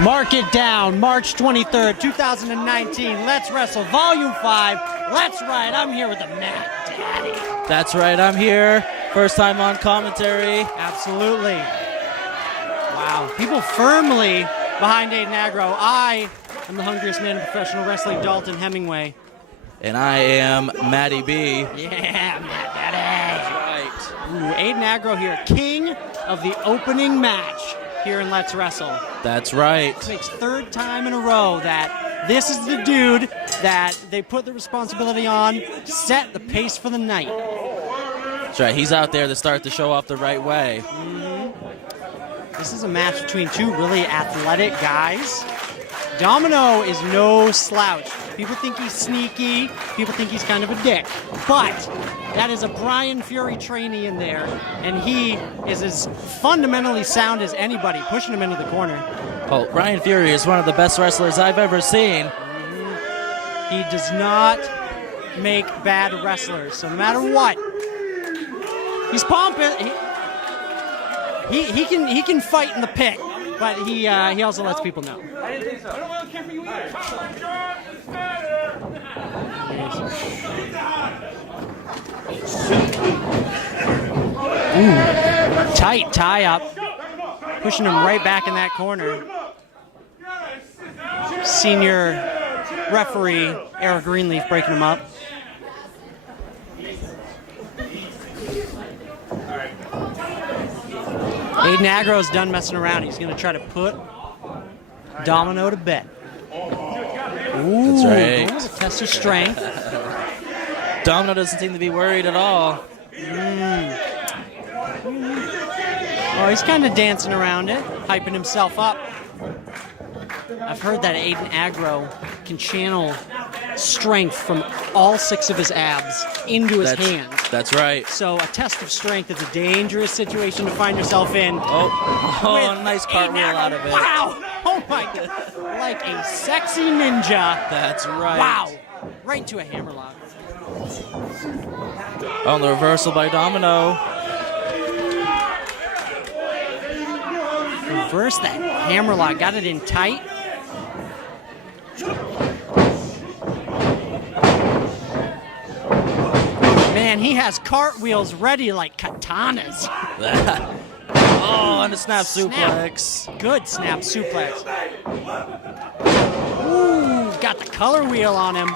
Mark it down, March 23rd, 2019. Let's Wrestle, Volume 5. Let's Riot. I'm here with the Mad Daddy. That's right, I'm here. First time on commentary. Absolutely. Wow. People firmly behind Aiden Aggro. I am the hungriest man in professional wrestling, Dalton Hemingway. And I am M.A.D B. Yeah, Mad Daddy. That's right. Ooh, Aiden Aggro here, king of the opening match here in Let's Wrestle. That's right. It's third time in a row that this is the dude that they put the responsibility on, set the pace for the night. That's right. He's out there to start the show off the right way. This is a match between two really athletic guys. Domino is no slouch. People think he's sneaky. People think he's kind of a dick. But that is a Brian Fury trainee in there, and he is as fundamentally sound as anybody, pushing him into the corner. Oh, Brian Fury is one of the best wrestlers I've ever seen. He does not make bad wrestlers, so no matter what, he's pompous. He can fight in the pit, but he also lets people know. I didn't think so. I don't want to care for you either. Ooh, tight tie up, pushing him right back in that corner. Senior referee Eric Greenleaf breaking him up. Aiden Aggro's done messing around. He's going to try to put Domino to bed. Ooh, that's right. Going with a test of strength. Domino doesn't seem to be worried at all. Oh, he's kind of dancing around it, hyping himself up. I've heard that Aiden Aggro can channel strength from all 6 of his abs into his hands. That's right. So a test of strength is a dangerous situation to find yourself in. Oh, nice cartwheel out of it. Wow! Oh my God! Like a sexy ninja. That's right. Wow! Right into a hammerlock. On the reversal by Domino. Reverse that hammerlock. Got it in tight. Man, he has cartwheels ready like katanas. Oh, and a snap suplex. Good snap suplex. Ooh, got the color wheel on him.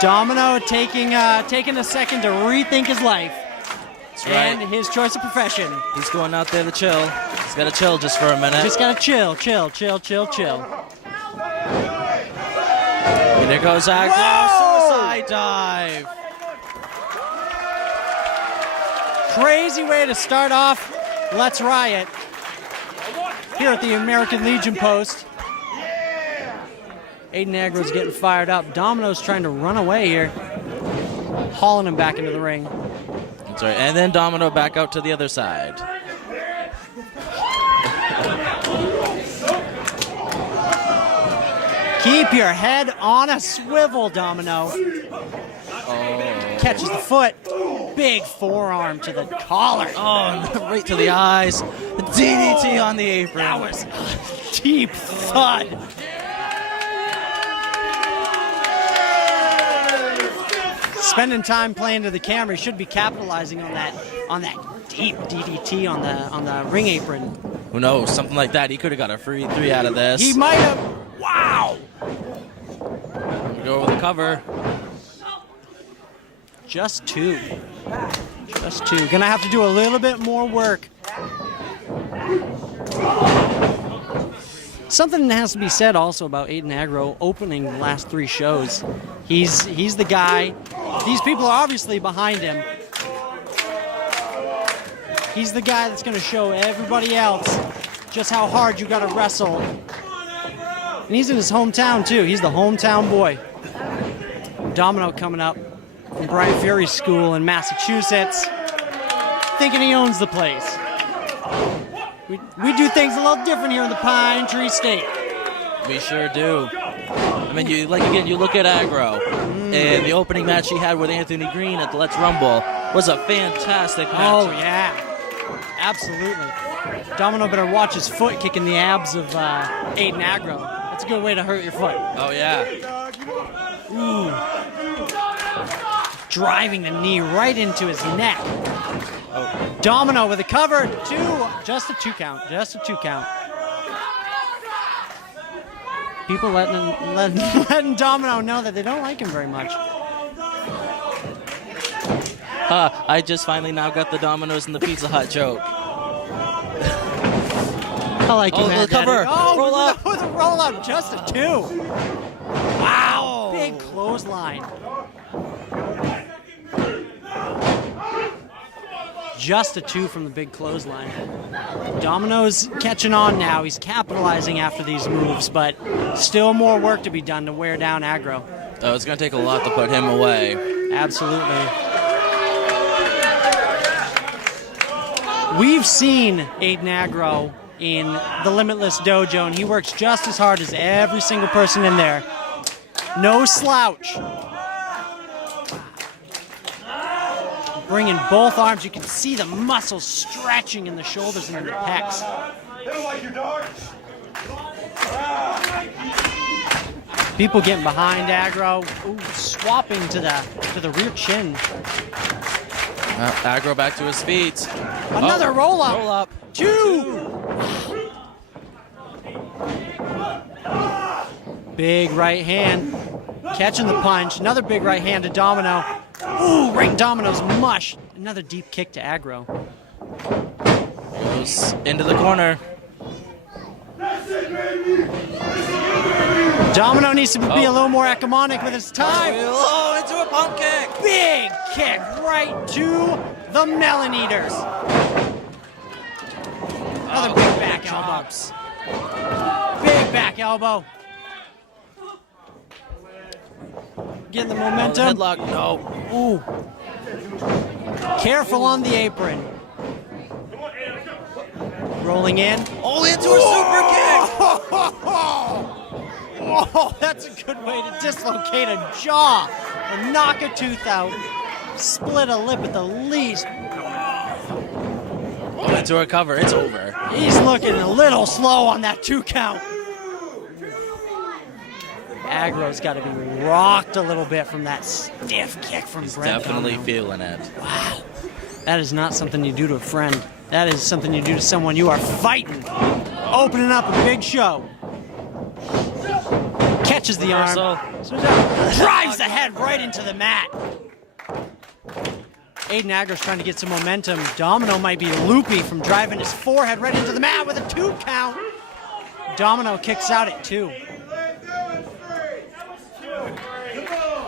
Domino taking a second to rethink his life. That's right. And his choice of profession. He's going out there to chill. He's got to chill just for a minute. Just gotta chill. And there goes Aggro. Suicide dive. Crazy way to start off Let's Riot here at the American Legion post. Aiden Aggro's getting fired up. Domino's trying to run away here, hauling him back into the ring. That's right. And then Domino back out to the other side. Keep your head on a swivel, Domino. Oh. Catches the foot. Big forearm to the collar. Oh, right to the eyes. DDT on the apron. That was a deep thud. Spending time playing to the camera. He should be capitalizing on that deep DDT on the ring apron. Who knows? Something like that. He could have got a free 3 out of this. He might have. Wow. Go with the cover. Just 2. Gonna have to do a little bit more work. Something has to be said also about Aiden Aggro opening the last 3 shows. He's the guy. These people are obviously behind him. He's the guy that's going to show everybody else just how hard you got to wrestle. And he's in his hometown too. He's the hometown boy. Domino coming up from Brian Fury's school in Massachusetts, thinking he owns the place. We do things a little different here in the Pine Tree State. We sure do. I mean, you look at Aggro, and the opening match he had with Anthony Green at the Let's Rumble was a fantastic match. Oh, yeah. Absolutely. Domino better watch his foot kicking the abs of Aiden Aggro. That's a good way to hurt your foot. Oh, yeah. Ooh. Driving the knee right into his neck. Oh. Domino with a cover. Just a two count. People letting Domino know that they don't like him very much. I just finally now got the Domino's and the Pizza Hut joke. I like you, man. The cover. Oh, roll up. With a roll up, just a 2. Wow, big clothesline. Just a 2 from the big clothesline. Domino's catching on now. He's capitalizing after these moves, but still more work to be done to wear down Aggro. Oh, it's going to take a lot to put him away. Absolutely. We've seen Aiden Aggro in the Limitless Dojo, and he works just as hard as every single person in there. No slouch. Bringing both arms, you can see the muscles stretching in the shoulders and in the pecs. People getting behind Aggro. Ooh, swapping to the rear chin. Aggro back to his feet. Another roll up. Roll up. 2. Big right hand. Catching the punch. Another big right hand to Domino. Ooh, right in Domino's mush. Another deep kick to Aggro. Goes into the corner. Domino needs to be a little more economic with his time. Oh, into a pump kick. Big kick right to the Melon Eaters. Another big back elbow. Big back elbow. Getting the momentum. Headlock, no. Ooh. Careful on the apron. Rolling in. Oh, into a super kick. Oh, that's a good way to dislocate a jaw or knock a tooth out. Split a lip at the least. Oh, into a cover. It's over. He's looking a little slow on that 2 count. Aggro's got to be rocked a little bit from that stiff kick from Brandino. Definitely feeling it. Wow. That is not something you do to a friend. That is something you do to someone you are fighting. Opening up a big show. Catches the arm. Drives the head right into the mat. Aiden Aggro's trying to get some momentum. Domino might be loopy from driving his forehead right into the mat with a 2 count. Domino kicks out at 2.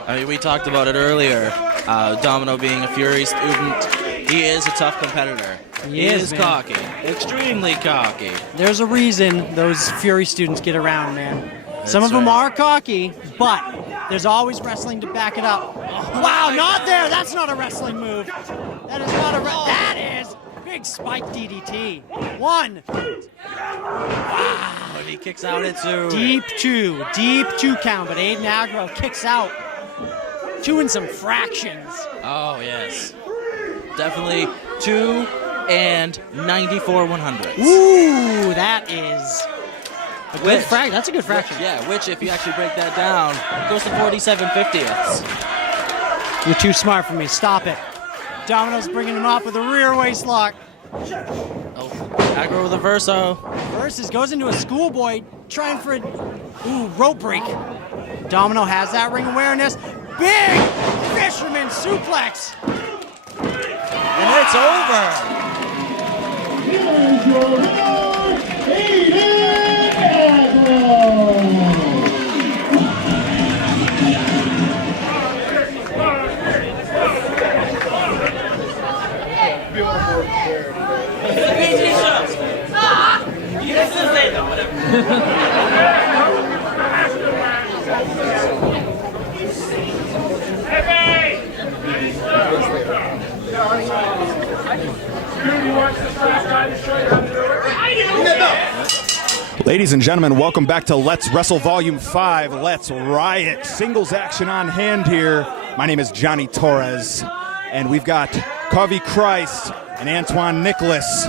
I mean, we talked about it earlier. Domino being a Fury student, he is a tough competitor. He is cocky, extremely cocky. There's a reason those Fury students get around, man. Some of them are cocky, but there's always wrestling to back it up. Wow, not there. That's not a wrestling move. That is not a that is big spike DDT. 1. Wow. He kicks out at 2. Deep 2 count, but Aiden Aggro kicks out. 2 and some fractions. Oh, yes. Definitely 2 and 94 100ths. Ooh, that is a good fraction. That's a good fraction. Yeah, which if you actually break that down, goes to 47 50ths. You're too smart for me. Stop it. Domino's bringing him up with a rear waist lock. Oh, Aggro with a verso. Versus goes into a schoolboy trying for a rope break. Domino has that ring awareness. Big fisherman suplex. And it's over. Here's your winner, Aiden Ladies and gentlemen, welcome back to Let's Wrestle Volume 5. Let's Riot. Singles action on hand here. My name is Johnny Torres, and we've got Covey Christ and Antoine Nicolas.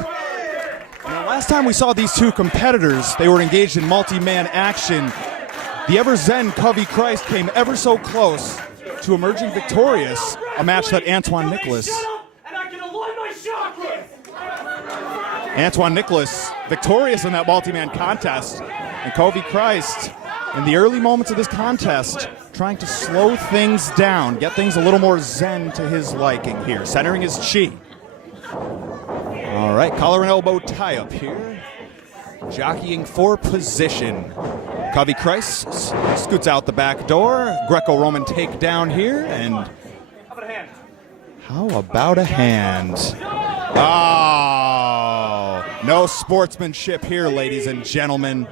Now, last time we saw these two competitors, they were engaged in multi-man action. The ever-zen Covey Christ came ever so close to emerging victorious, a match that Antoine Nicolas. Antoine Nicolas victorious in that multi-man contest, and Covey Christ in the early moments of this contest trying to slow things down, get things a little more zen to his liking here, centering his chi. All right, collar and elbow tie up here, jockeying for position. Covey Christ scoots out the back door, Greco-Roman takedown here, and how about a hand? Oh, no sportsmanship here, ladies and gentlemen.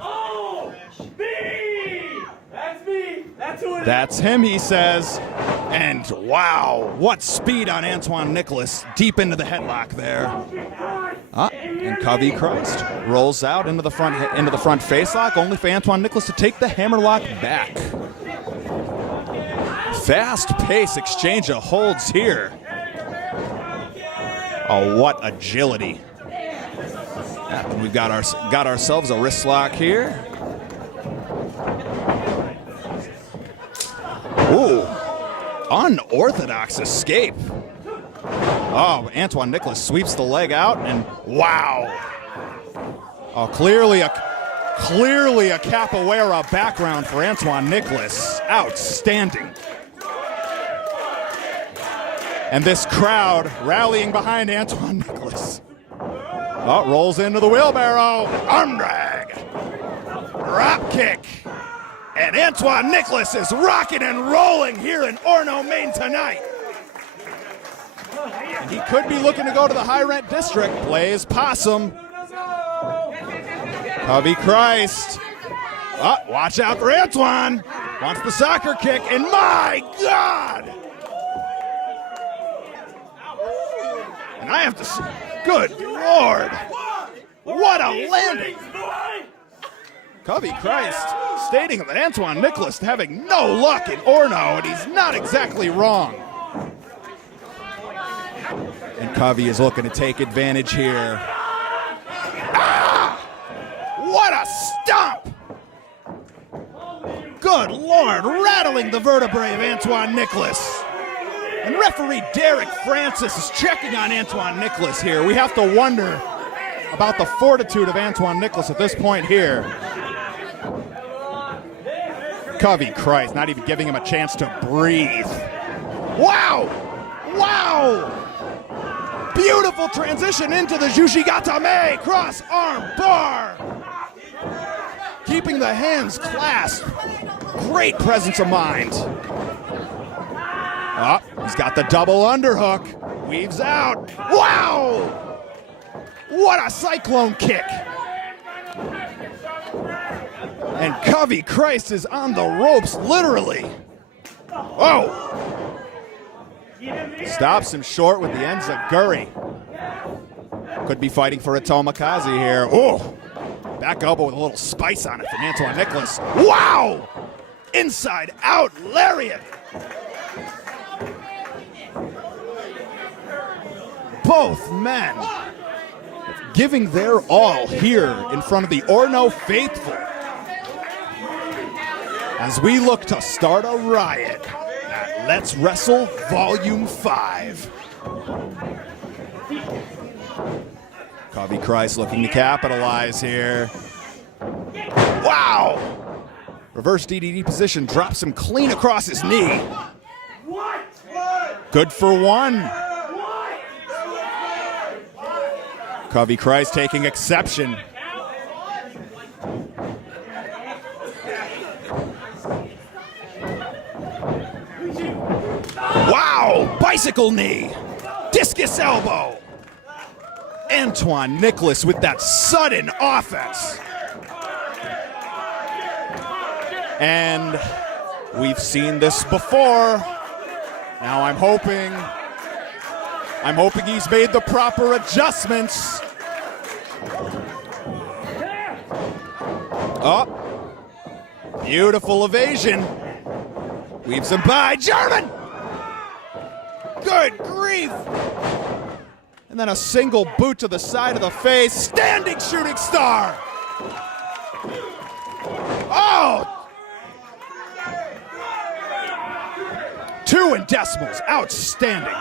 That's him, he says. And wow, what speed on Antoine Nicolas, deep into the headlock there. And Covey Christ rolls out into the front facelock, only for Antoine Nicolas to take the hammerlock back. Fast-paced exchange of holds here. Oh, what agility. And we've got ourselves a wrist lock here. Ooh, unorthodox escape. Oh, Antoine Nicolas sweeps the leg out, and wow. Oh, clearly a capoeira background for Antoine Nicolas. Outstanding. And this crowd rallying behind Antoine Nicolas. Oh, rolls into the wheelbarrow. Arm drag. Drop kick. And Antoine Nicolas is rocking and rolling here in Orono, Maine tonight. And he could be looking to go to the high-rent district. Blaze Possum. Covey Christ. Oh, watch out for Antoine. Wants the soccer kick, and my God! And I have to say, good Lord. What a landing. Covey Christ stating that Antoine Nicolas having no luck in Orono, and he's not exactly wrong. And Covey is looking to take advantage here. Ah! What a stomp! Good Lord, rattling the vertebrae of Antoine Nicolas. And referee Derek Francis is checking on Antoine Nicolas here. We have to wonder about the fortitude of Antoine Nicolas at this point here. Covey Christ not even giving him a chance to breathe. Wow! Wow! Beautiful transition into the Jujigatame cross arm bar. Keeping the hands clasped. Great presence of mind. Oh, he's got the double underhook. Weaves out. Wow! What a cyclone kick. And Covey Christ is on the ropes, literally. Oh! Stops him short with the ends of Guri. Could be fighting for a Tomahawk here. Oh! Back elbow with a little spice on it from Antoine Nicolas. Wow! Inside out lariat. Both men giving their all here in front of the Orono faithful as we look to start a riot at Let's Wrestle Volume 5. Covey Christ looking to capitalize here. Wow! Reverse DDT position, drops him clean across his knee. Good for one. Covey Christ taking exception. Wow! Bicycle knee. Discus elbow. Antoine Nicolas with that sudden offense. And we've seen this before. Now I'm hoping he's made the proper adjustments. Oh, beautiful evasion. Weaves him by, German! Good grief! And then a single boot to the side of the face. Standing shooting star. Oh! 2 in decimals. Outstanding.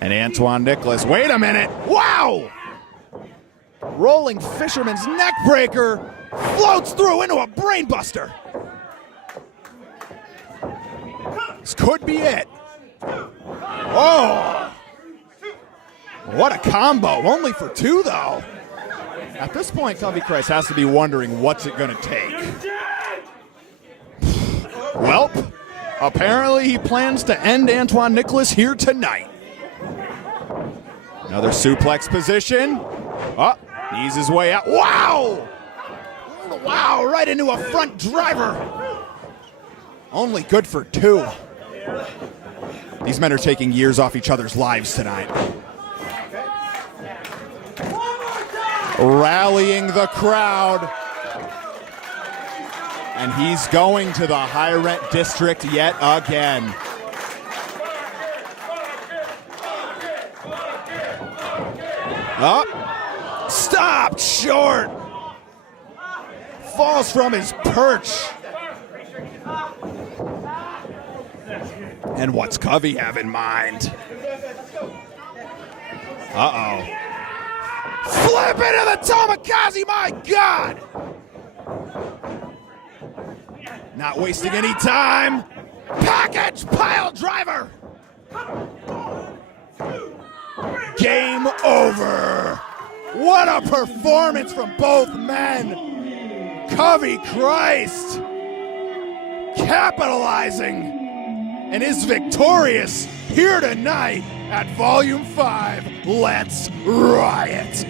And Antoine Nicolas, wait a minute, wow! Rolling fisherman's neck breaker, floats through into a brainbuster. This could be it. Oh! What a combo, only for 2 though. At this point, Covey Christ has to be wondering what's it gonna take. Welp, apparently he plans to end Antoine Nicolas here tonight. Another suplex position. Oh, ease his way out. Wow! Wow, right into a front driver. Only good for 2. These men are taking years off each other's lives tonight. Rallying the crowd. And he's going to the high rent district yet again. Up. Stopped short. Falls from his perch. And what's Covey have in mind? Uh-oh. Flip into the Tomahawk, my God! Not wasting any time. Package pile driver. Game over. What a performance from both men. Covey Christ capitalizing and is victorious here tonight at Volume 5. Let's Riot.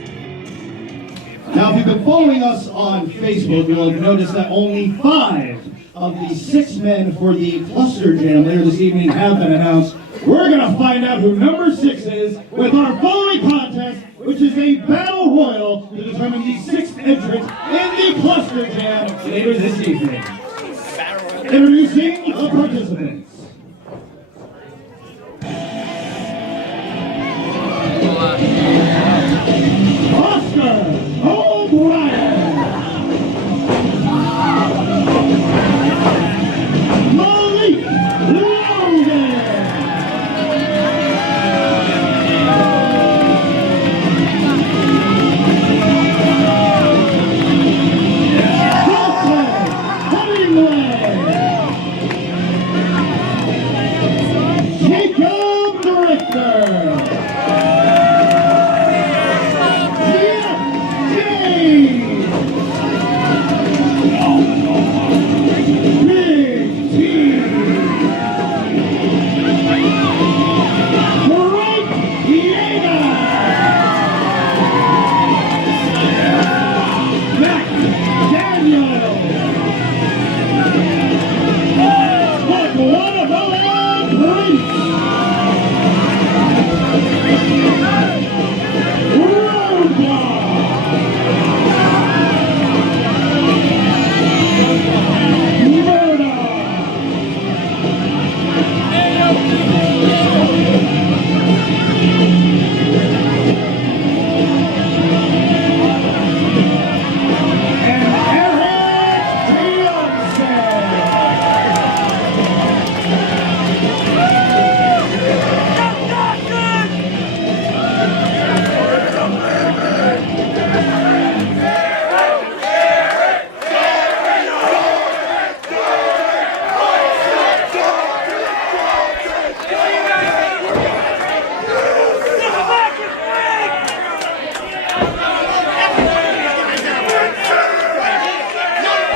Now, if you've been following us on Facebook, you'll have noticed that only 5 of the 6 men for the ClusterJam later this evening have been announced. We're going to find out who number 6 is with our following contest, which is a battle royal to determine the 6th entrant in the ClusterJam later this evening. Introducing the participants. Oscar O'Brien. Malik Logan. Jacob Director.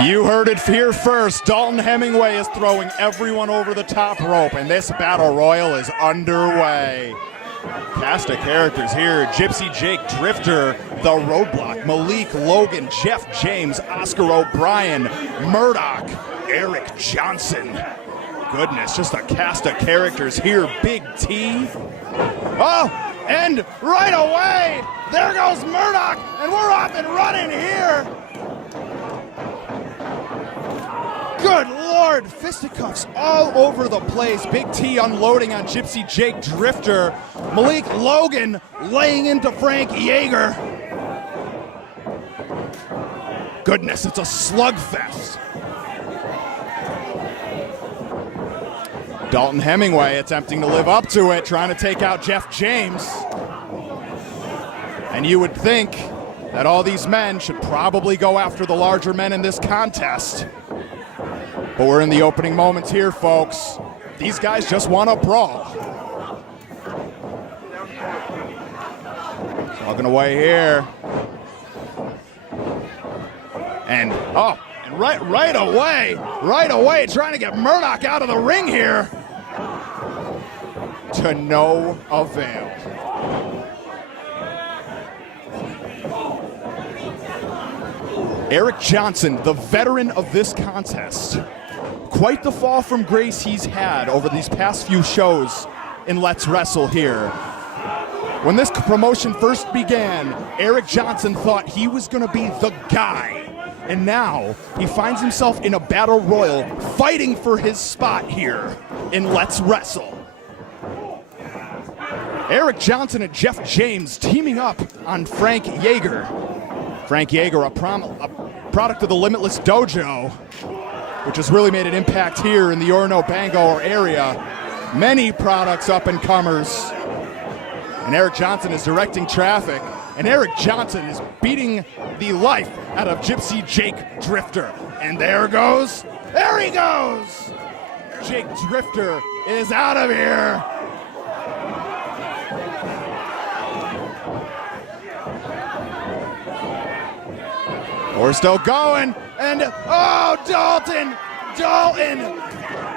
You heard it here first. Dalton Hemingway is throwing everyone over the top rope, and this battle royal is underway. Cast of characters here: Gypsy Jake, Drifter, The Roadblock, Malik Logan, Jeff James, Oscar O'Brien, Murdoch, Eric Johnson. Goodness, just a cast of characters here. Big T. Oh, and right away, there goes Murdoch, and we're off and running here. Good Lord, fisticuffs all over the place. Big T unloading on Gypsy Jake Drifter. Malik Logan laying into Frank Yeager. Goodness, it's a slugfest. Dalton Hemingway attempting to live up to it, trying to take out Jeff James. And you would think that all these men should probably go after the larger men in this contest. But we're in the opening moments here, folks. These guys just want to brawl. Slugging away here. And right away, trying to get Murdoch out of the ring here. To no avail. Eric Johnson, the veteran of this contest. Quite the fall from grace he's had over these past few shows in Let's Wrestle here. When this promotion first began, Eric Johnson thought he was going to be the guy. And now he finds himself in a battle royal fighting for his spot here in Let's Wrestle. Eric Johnson and Jeff James teaming up on Frank Yeager. Frank Yeager, a product of the Limitless Dojo, which has really made an impact here in the Orono Bangor area. Many products up and comers. And Eric Johnson is directing traffic. And Eric Johnson is beating the life out of Gypsy Jake Drifter. And there he goes. Jake Drifter is out of here. We're still going, and oh, Dalton,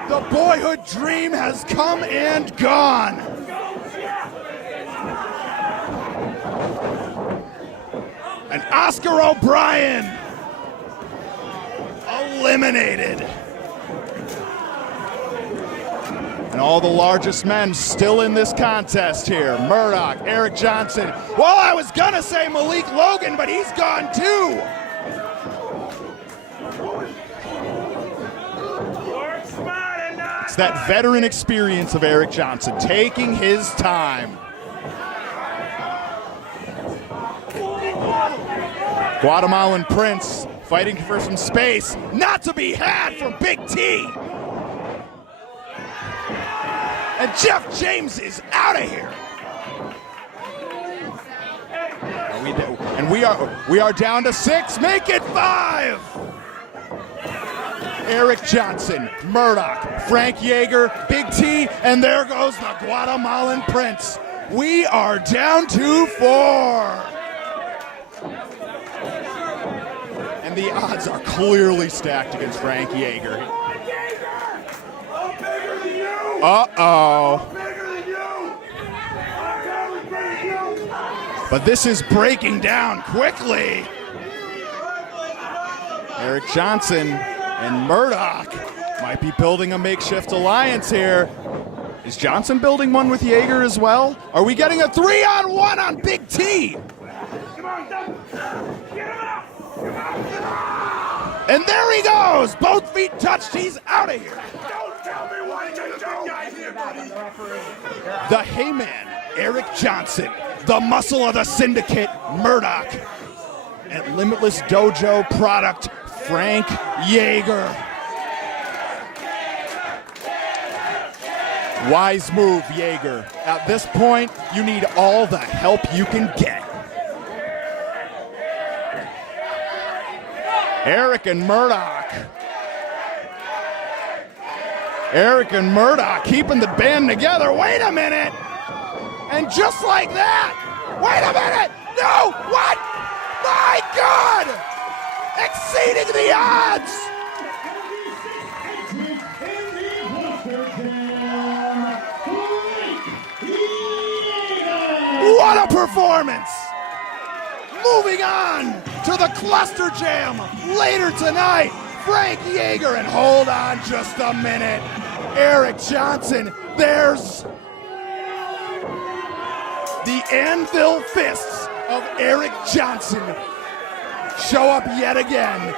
the boyhood dream has come and gone. And Oscar O'Brien eliminated. And all the largest men still in this contest here. Murdoch, Eric Johnson. Well, I was gonna say Malik Logan, but he's gone too. It's that veteran experience of Eric Johnson, taking his time. Guatemalan Prince fighting for some space, not to be had from Big T. And Jeff James is out of here. And we are down to 6, make it 5. Eric Johnson, Murdoch, Frank Yeager, Big T, and there goes the Guatemalan Prince. We are down to 4. And the odds are clearly stacked against Frank Yeager. Uh-oh. But this is breaking down quickly. Eric Johnson and Murdoch might be building a makeshift alliance here. Is Johnson building one with Yeager as well? Are we getting a 3-on-1 on Big T? And there he goes! Both feet touched, he's out of here. Don't tell me why you guys here, buddy. The Hayman, Eric Johnson. The muscle of the syndicate, Murdoch. And Limitless Dojo product, Frank Yeager. Wise move, Yeager. At this point, you need all the help you can get. Eric and Murdoch. Eric and Murdoch keeping the band together. Wait a minute. And just like that. Wait a minute. No, what? My God. Exceeding the odds. What a performance. Moving on to the ClusterJam later tonight. Frank Yeager, and hold on just a minute. Eric Johnson, there's the anvil fists of Eric Johnson show up yet again.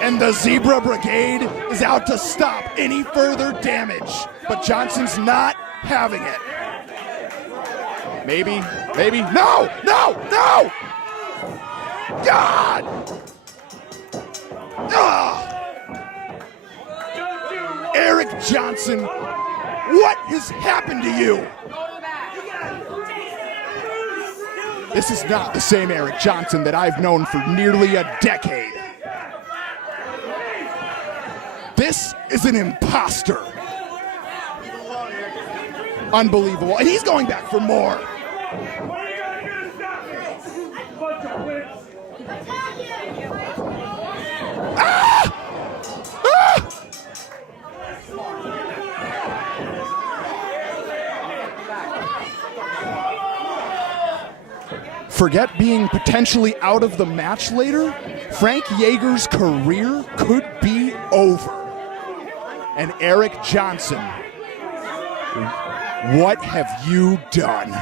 And the Zebra Brigade is out to stop any further damage. But Johnson's not having it. Maybe. No! God! Eric Johnson, what has happened to you? This is not the same Eric Johnson that I've known for nearly a decade. This is an imposter. Unbelievable. And he's going back for more. Forget being potentially out of the match later. Frank Yeager's career could be over. And Eric Johnson, what have you done?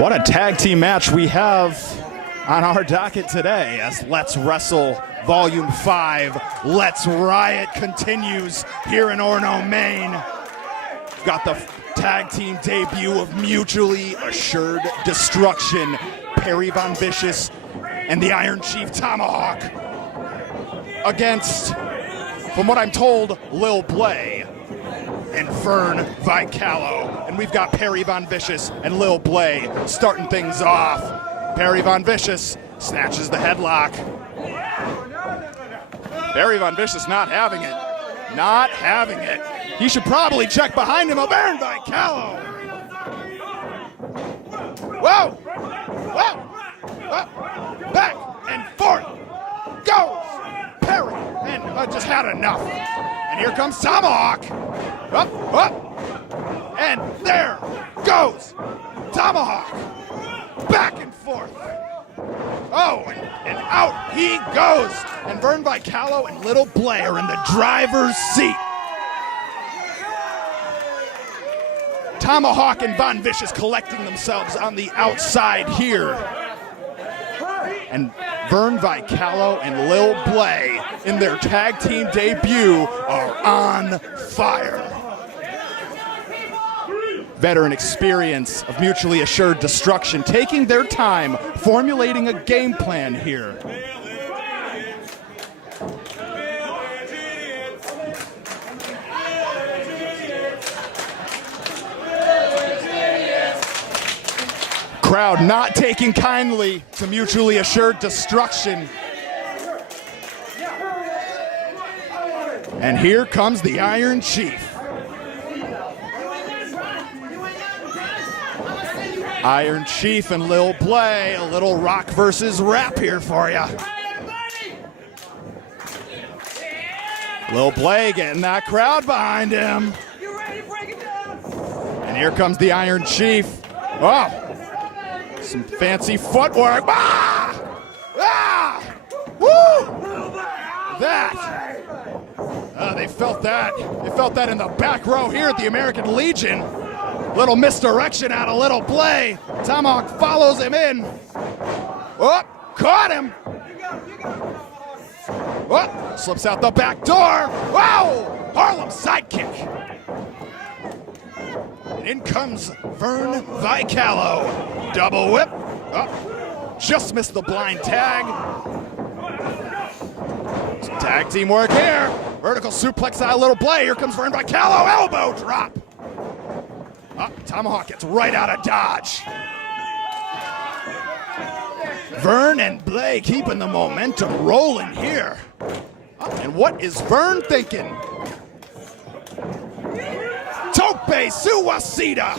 What a tag team match we have on our docket today as Let's Wrestle Volume 5, Let's Riot continues here in Orono, Maine. We've got the tag team debut of Mutually Assured Destruction, Perry Von Vicious and the Iron Chief Tomahawk against, from what I'm told, Lil Blay and Vern Vicallo. And we've got Perry Von Vicious and Lil Blay starting things off. Perry Von Vicious snatches the headlock. Perry Von Vicious not having it. Not having it. He should probably check behind him. Vern Vicallo. Whoa! Whoa! Whoa! Back and forth goes Perry, and just had enough. And here comes Tomahawk. Up, up, and there goes Tomahawk. Back and forth. Oh, and out he goes. And Vern Vicallo and Little Blay are in the driver's seat. Tomahawk and Von Vicious collecting themselves on the outside here. And Vern Vicallo and Lil Blay in their tag team debut are on fire. Veteran experience of Mutually Assured Destruction, taking their time, formulating a game plan here. Crowd not taking kindly to Mutually Assured Destruction. And here comes the Iron Chief. Iron Chief and Lil Blay, a little rock versus rap here for you. Lil Blay getting that crowd behind him. And here comes the Iron Chief. Oh, some fancy footwork. Ah! Ah! Woo! That. They felt that. They felt that in the back row here at the American Legion. Little misdirection out of Lil Blay. Tomahawk follows him in. Oh, caught him. Oh, slips out the back door. Wow! Harlem sidekick. And in comes Vern Vicallo. Double whip. Oh, just missed the blind tag. Some tag team work here. Vertical suplex out of Lil Blay. Here comes Vern Vicallo. Elbow drop. Oh, Tomahawk gets right out of dodge. Vern and Blay keeping the momentum rolling here. Oh, and what is Vern thinking? Tope suicida.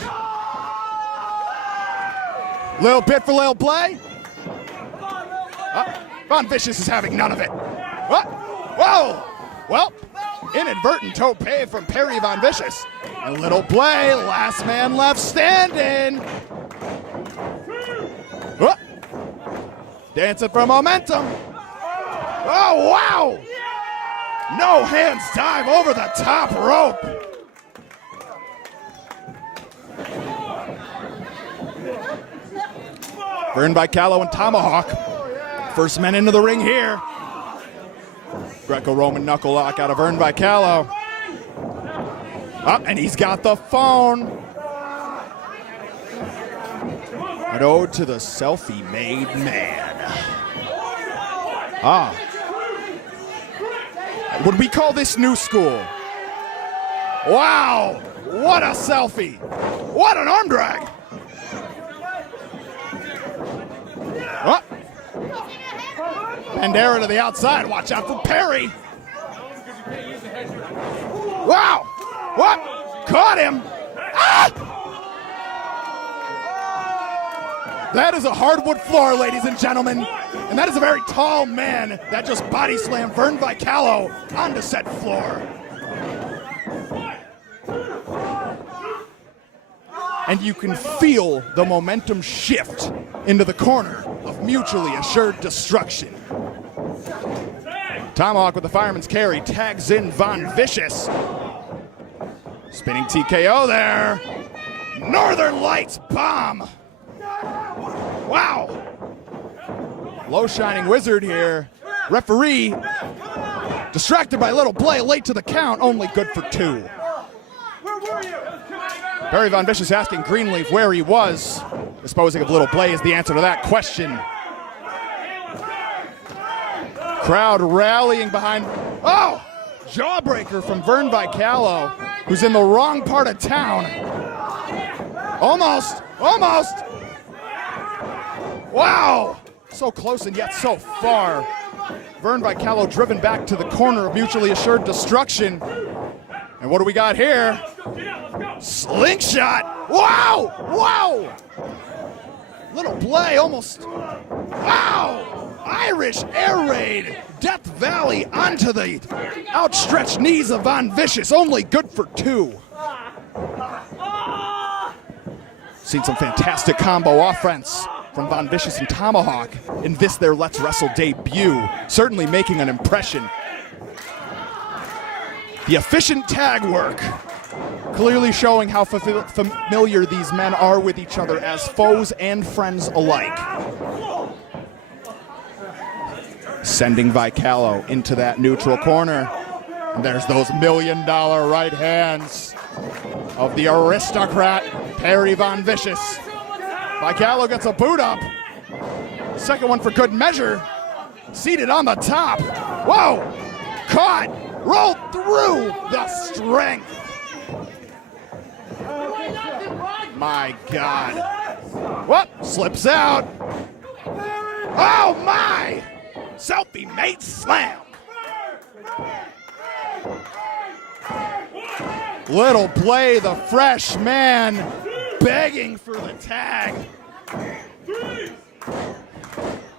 Little bit for Lil Blay. Von Vicious is having none of it. Whoa! Well, inadvertent tope from Perry Von Vicious. And Lil Blay, last man left standing. Dancing for momentum. Oh, wow! No hands dive over the top rope. Vern Vicallo and Tomahawk. First men into the ring here. Greco-Roman knuckle lock out of Vern Vicallo. And he's got the phone. An ode to the selfie-made man. Would we call this new school? Wow, what a selfie. What an arm drag. Bandera to the outside, watch out for Perry. Wow, what? Caught him. That is a hardwood floor, ladies and gentlemen. And that is a very tall man that just body slammed Vern Vicallo onto said floor. And you can feel the momentum shift into the corner of mutually assured destruction. Tomahawk with the fireman's carry tags in Von Vicious. Spinning TKO there. Northern Lights bomb. Wow. Low shining wizard here. Referee distracted by Lil Blay, late to the count, only good for 2. Perry Von Vicious asking Greenleaf where he was. Disposing of Lil Blay is the answer to that question. Crowd rallying behind. Oh! Jawbreaker from Vern Vicallo, who's in the wrong part of town. Almost. Wow! So close and yet so far. Vern Vicallo driven back to the corner of mutually assured destruction. And what do we got here? Slingshot! Wow! Lil Blay almost. Wow! Irish air raid. Death Valley onto the outstretched knees of Von Vicious. Only good for 2. Seen some fantastic combo offense from Von Vicious and Tomahawk in this their Let's Wrestle debut. Certainly making an impression. The efficient tag work clearly showing how familiar these men are with each other as foes and friends alike. Sending Vicallo into that neutral corner. And there's those $1 million right hands of the aristocrat, Perry Von Vicious. Vicallo gets a boot up. Second one for good measure. Seated on the top. Whoa! Caught! Rolled through the strength. My God. What? Slips out. Oh my! Selfie-made slam. Lil Blay, the fresh man, begging for the tag.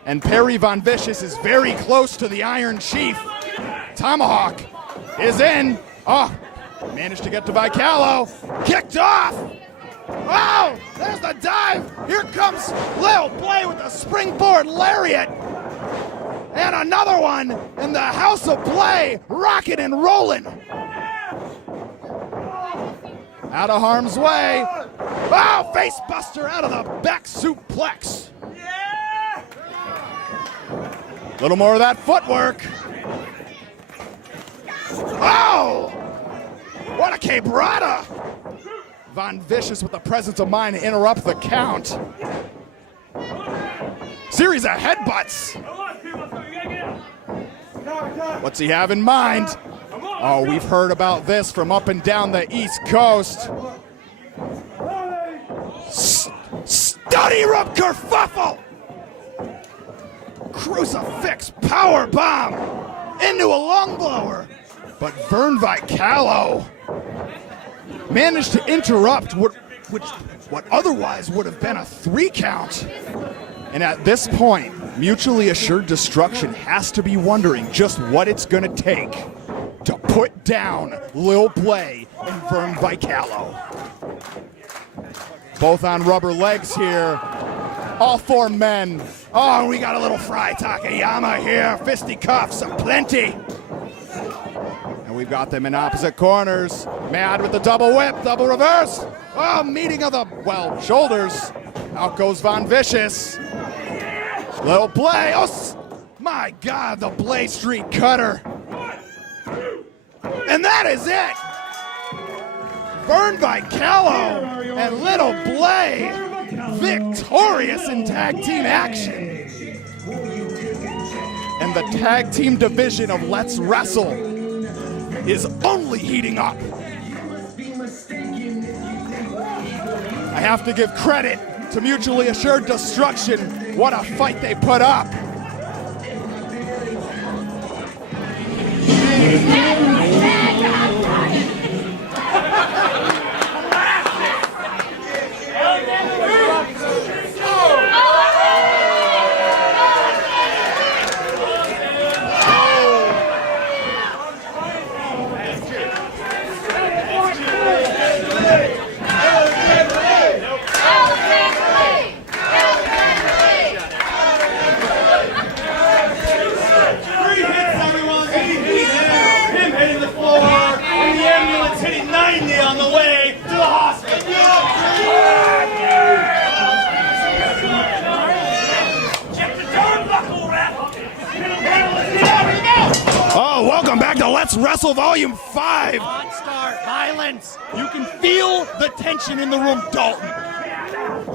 And Perry Von Vicious is very close to the Iron Chief. Tomahawk is in. Oh, managed to get to Vicallo. Kicked off. Oh, there's the dive. Here comes Lil Blay with the springboard lariat. And another one in the House of Blay, rocking and rolling. Out of harm's way. Oh, face buster out of the back suplex. A little more of that footwork. Oh! What a quebrada! Von Vicious with the presence of mind to interrupt the count. Series of headbutts. What's he have in mind? Oh, we've heard about this from up and down the East Coast. Study rub kerfuffle! Crucifix power bomb into a lung blower. But Vern Vicallo managed to interrupt what otherwise would have been a 3 count. And at this point, Mutually Assured Destruction has to be wondering just what it's going to take to put down Lil Blay and Vern Vicallo. Both on rubber legs here. All 4 men. Oh, we got a little Fry Takayama here. Fisticuffs aplenty. And we've got them in opposite corners. M.A.D with the double whip, double reverse. Oh, meeting of the, well, shoulders. Out goes Von Vicious. Little Blay. Oh, my God, the Blay Street Cutter. And that is it. Vern Vicallo and Little Blay victorious in tag team action. And the tag team division of Let's Wrestle is only heating up. I have to give credit to Mutually Assured Destruction. What a fight they put up. On the way to the hospital. Check the turnbuckle, rap. Oh, welcome back to Let's Wrestle Volume 5. Hot start, violence. You can feel the tension in the room, Dalton.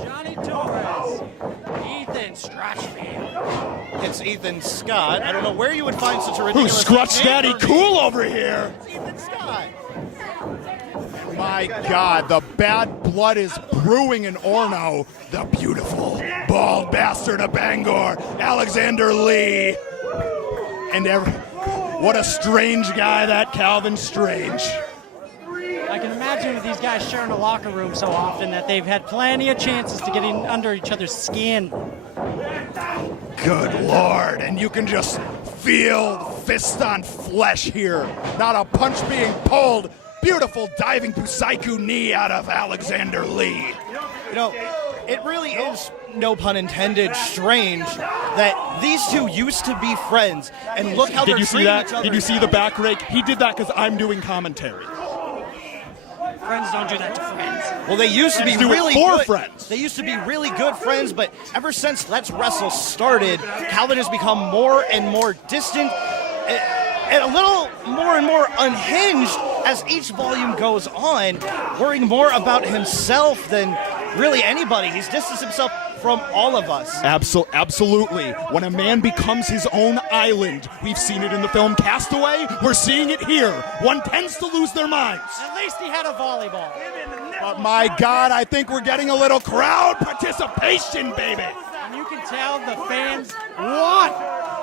Johnny Torres, Ethan Strachfield. It's Ethan Scott. I don't know where you would find such a ridiculous Who's Scrutch Daddy name. Cool over here? It's Ethan Scott. My God, the bad blood is brewing in Orno. The beautiful, bald bastard of Bangor, Alexander Lee. And what a strange guy that Kalvin Strange. I can imagine with these guys sharing a locker room so often that they've had plenty of chances to get in under each other's skin. Good Lord, and you can just feel fist on flesh here. Not a punch being pulled. Beautiful diving Busaiku knee out of Alexander Lee. You know, it really is, no pun intended, strange that these two used to be friends, and look how they're treating each other. Did you see the back rake? He did that because I'm doing commentary. Friends don't do that to friends. Well, they used to be do it really for good friends. They used to be really good friends, but ever since Let's Wrestle started, Kalvin has become more and more distant and a little more and more unhinged as each volume goes on, worrying more about himself than really anybody. He's distanced himself from all of us. Absolutely. When a man becomes his own island, we've seen it in the film Castaway, we're seeing it here. One tends to lose their minds. At least he had a volleyball. But my God, I think we're getting a little crowd participation, baby. And you can tell the fans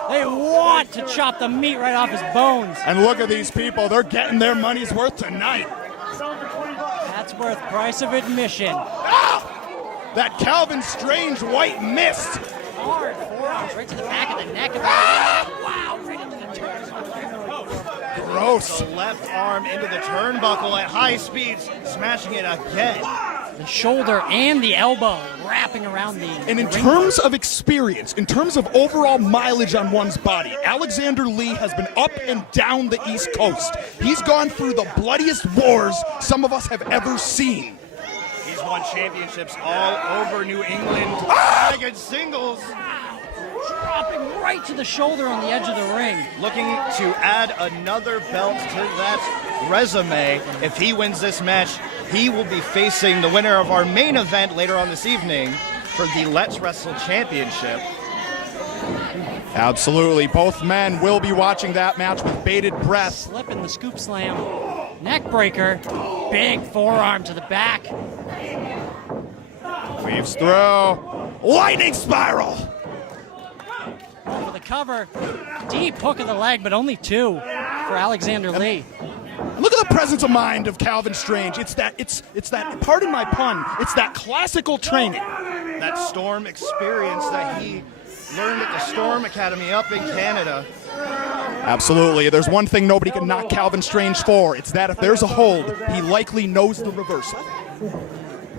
they want to chop the meat right off his bones. And look at these people, they're getting their money's worth tonight. That's worth price of admission. Ah! that Kalvin Strange white mist. Hard forearms right to the back of the neck. Wow, right into the turnbuckle. Gross. The left arm into the turnbuckle at high speeds, smashing it again. The shoulder and the elbow wrapping around the And in ring terms post. of experience, in terms of overall mileage on one's body, Alexander Lee has been up and down the East Coast. He's gone through the bloodiest wars some of us have ever seen. He's won championships all over New England. Tag and singles. Dropping right to the shoulder on the edge of the ring. Looking to add another belt to that resume. If he wins this match, he will be facing the winner of our main event later on this evening for the Let's Wrestle Championship. Absolutely. Both men will be watching that match with bated breath. Slipping the scoop slam. Neck breaker. Big forearm to the back. Weaves through. Lightning spiral. For the cover. Deep hook of the leg, but only 2 for Alexander Lee. Look at the presence of mind of Kalvin Strange. It's that, pardon my pun, it's that classical training. That Storm experience that he learned at the Storm Academy up in Canada. Absolutely. There's one thing nobody can knock Kalvin Strange for. It's that if there's a hold, he likely knows the reversal.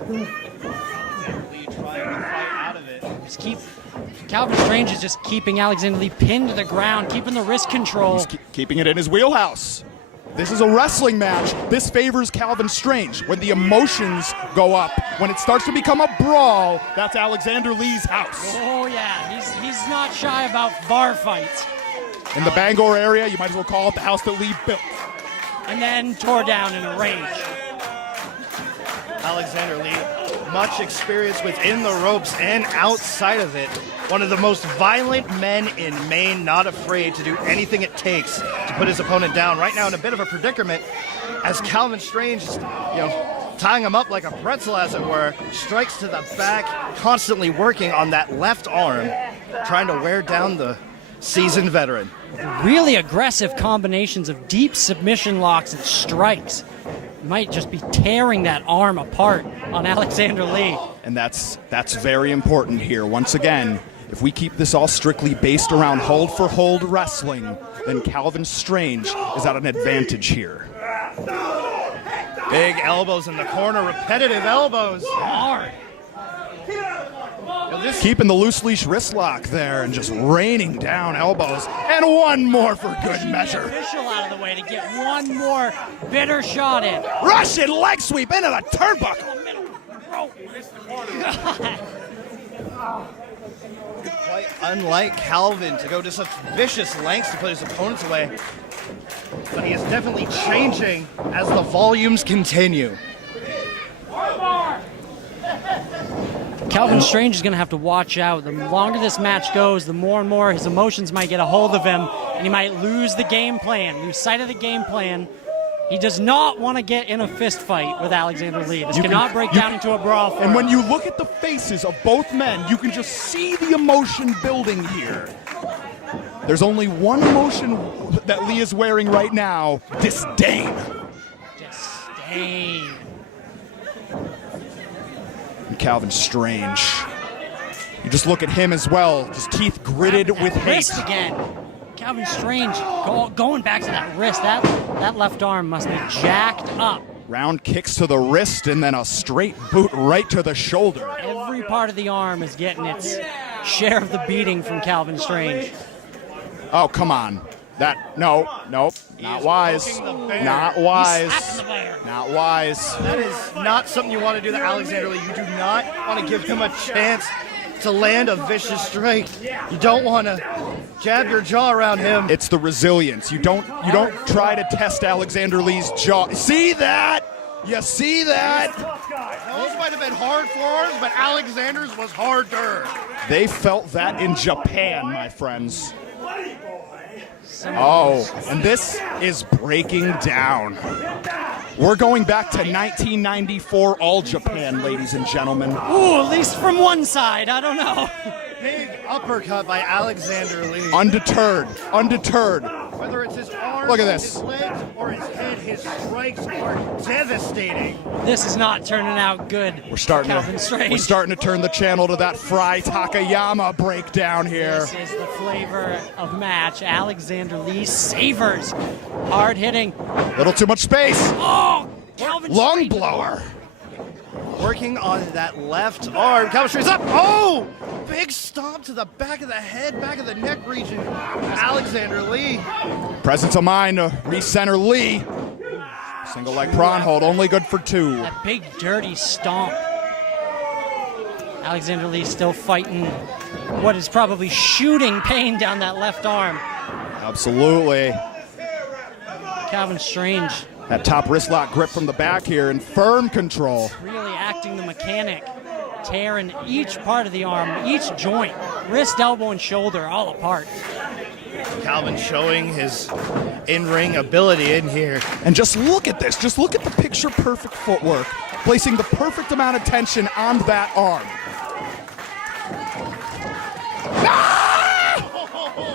Lee trying to fight out of it. Just Kalvin Strange is just keeping Alexander Lee pinned to the ground, keeping the wrist control. He's keeping it in his wheelhouse. This is a wrestling match. This favors Kalvin Strange. When the emotions go up, when it starts to become a brawl, that's Alexander Lee's house. Oh yeah, he's not shy about bar fights. In the Bangor area, you might as well call it the house that Lee built. And then tore down in a rage. Alexander Lee, much experience within the ropes and outside of it. One of the most violent men in Maine, not afraid to do anything it takes to put his opponent down. Right now in a bit of a predicament as Kalvin Strange is, tying him up like a pretzel, as it were, strikes to the back, constantly working on that left arm, trying to wear down the seasoned veteran. Really aggressive combinations of deep submission locks and strikes. Might just be tearing that arm apart on Alexander Lee. And that's very important here. Once again, if we keep this all strictly based around hold for hold wrestling, then Kalvin Strange is at an advantage here. Big elbows in the corner, repetitive elbows. Hard. Keeping the loose leash wrist lock there and just raining down elbows. And one more for good measure. Official out of the way to get one more bitter shot in. Russian leg sweep into the turnbuckle. Quite unlike Kalvin to go to such vicious lengths to put his opponents away. But he is definitely changing as the volumes continue. Kalvin Strange is going to have to watch out. The longer this match goes, the more and more his emotions might get a hold of him, and he might lose the game plan, lose sight of the game plan. He does not want to get in a fist fight with Alexander Lee. This cannot break down into a brawl. And when you look at the faces of both men, you can just see the emotion building here. There's only one emotion that Lee is wearing right now: disdain. Disdain. And Kalvin Strange. You just look at him as well, just teeth gritted with hate. Wrist again. Kalvin Strange going back to that wrist. That left arm must be jacked up. Round kicks to the wrist and then a straight boot right to the shoulder. Every part of the arm is getting its share of the beating from Kalvin Strange. Oh, come on. Nope, not wise. Not wise. He's slapping the bear. Not wise. That is not something you want to do to Alexander Lee. You do not want to give him a chance to land a vicious strike. You don't want to jab your jaw around him. It's the resilience. You don't try to test Alexander Lee's jaw. See that? You see that? Those might have been hard forearms, but Alexander's was harder. They felt that in Japan, my friends. Oh, and this is breaking down. We're going back to 1994 All Japan, ladies and gentlemen. Ooh, at least from one side. I don't know. Big uppercut by Alexander Lee. Undeterred. Whether it's his arms, Look at this. his legs, or his head, his strikes are devastating. This is not turning out good. We're starting Kalvin Strange. we're starting to turn the channel to that Fry Takayama breakdown here. This is the flavor of match. Alexander Lee savers. Hard hitting. Little too much space. Oh, Kalvin Lung Strange. blower. Working on that left arm. Kalvin Strange up. Oh! Big stomp to the back of the head, back of the neck region. Alexander Lee. Presence of mind to recenter Lee. Single leg prawn hold, only good for 2. That big dirty stomp. Alexander Lee still fighting what is probably shooting pain down that left arm. Absolutely. Kalvin Strange That top wrist lock grip from the back here in firm control. really acting the mechanic, tearing each part of the arm, each joint, wrist, elbow, and shoulder all apart. Kalvin showing his in-ring ability in here. And just look at this. Just look at the picture-perfect footwork, placing the perfect amount of tension on that arm.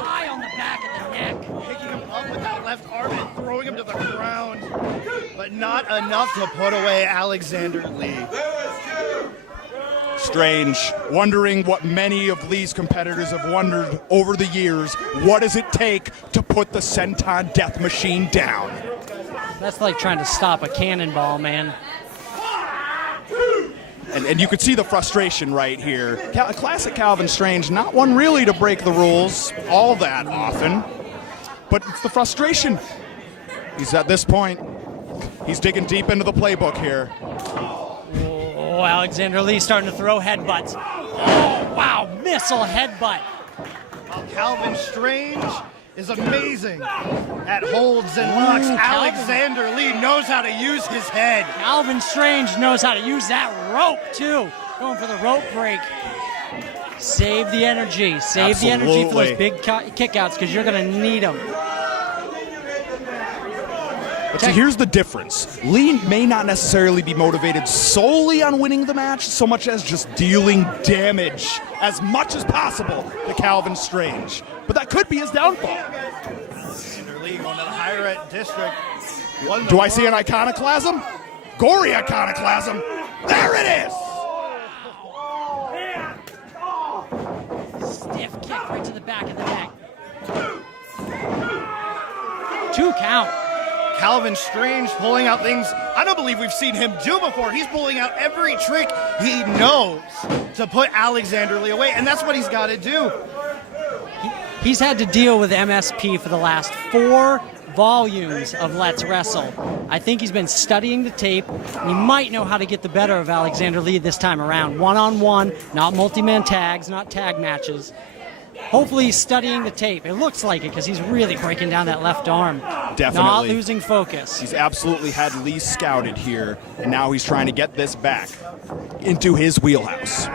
Eye on the back of the neck. Picking him up with that left arm and throwing him to the ground. But not enough to put away Alexander Lee. Strange, wondering what many of Lee's competitors have wondered over the years. What does it take to put the Senton Death Machine down? That's like trying to stop a cannonball, man. And you could see the frustration right here. Classic Kalvin Strange, not one really to break the rules all that often, but it's the frustration. He's at this point, he's digging deep into the playbook here. Oh, Alexander Lee starting to throw headbutts. Oh, wow, missile headbutt. Kalvin Strange is amazing at holds and locks. Ooh, Alexander Lee knows how to use his head. Kalvin Strange knows how to use that rope, too. Going for the rope break. Save the energy. Save the energy for those big kickouts because you're going to need them. But see, here's the difference. Lee may not necessarily be motivated solely on winning the match, so much as just dealing damage as much as possible to Kalvin Strange. But that could be his downfall. Alexander Lee going to the higher district. Do I see an iconoclasm? Gory iconoclasm. There it is! Stiff kick right to the back of the neck. 2 count. Kalvin Strange pulling out things I don't believe we've seen him do before. He's pulling out every trick he knows to put Alexander Lee away, and that's what he's got to do. He's had to deal with MSP for the last 4 volumes of Let's Wrestle. I think he's been studying the tape, and he might know how to get the better of Alexander Lee this time around. One-on-one, not multi-man tags, not tag matches. Hopefully he's studying the tape. It looks like it because he's really breaking down that left arm. Definitely. Not losing focus. He's absolutely had Lee scouted here, and now he's trying to get this back into his wheelhouse.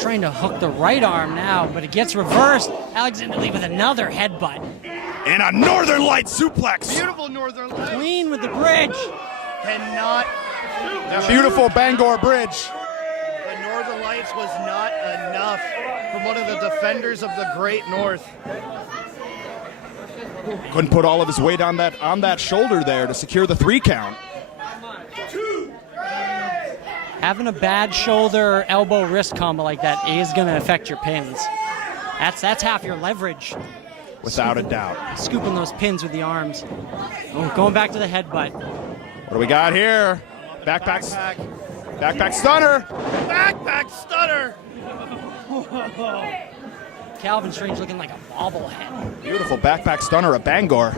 Trying to hook the right arm now, but it gets reversed. Alexander Lee with another headbutt. And a Northern Light suplex. Beautiful Northern Lights. Clean with the bridge. Cannot. Beautiful Bangor Bridge. The Northern Lights was not enough from one of the defenders of the Great North. Couldn't put all of his weight on that shoulder there to secure the 3 count. Having a bad shoulder, elbow, wrist combo like that is going to affect your pins. That's half your leverage. Without a doubt. Scooping those pins with the arms. Oh, going back to the headbutt. What do we got here? Backpack stunner. Backpack stunner. Kalvin Strange looking like a bobblehead. Beautiful backpack stunner of Bangor.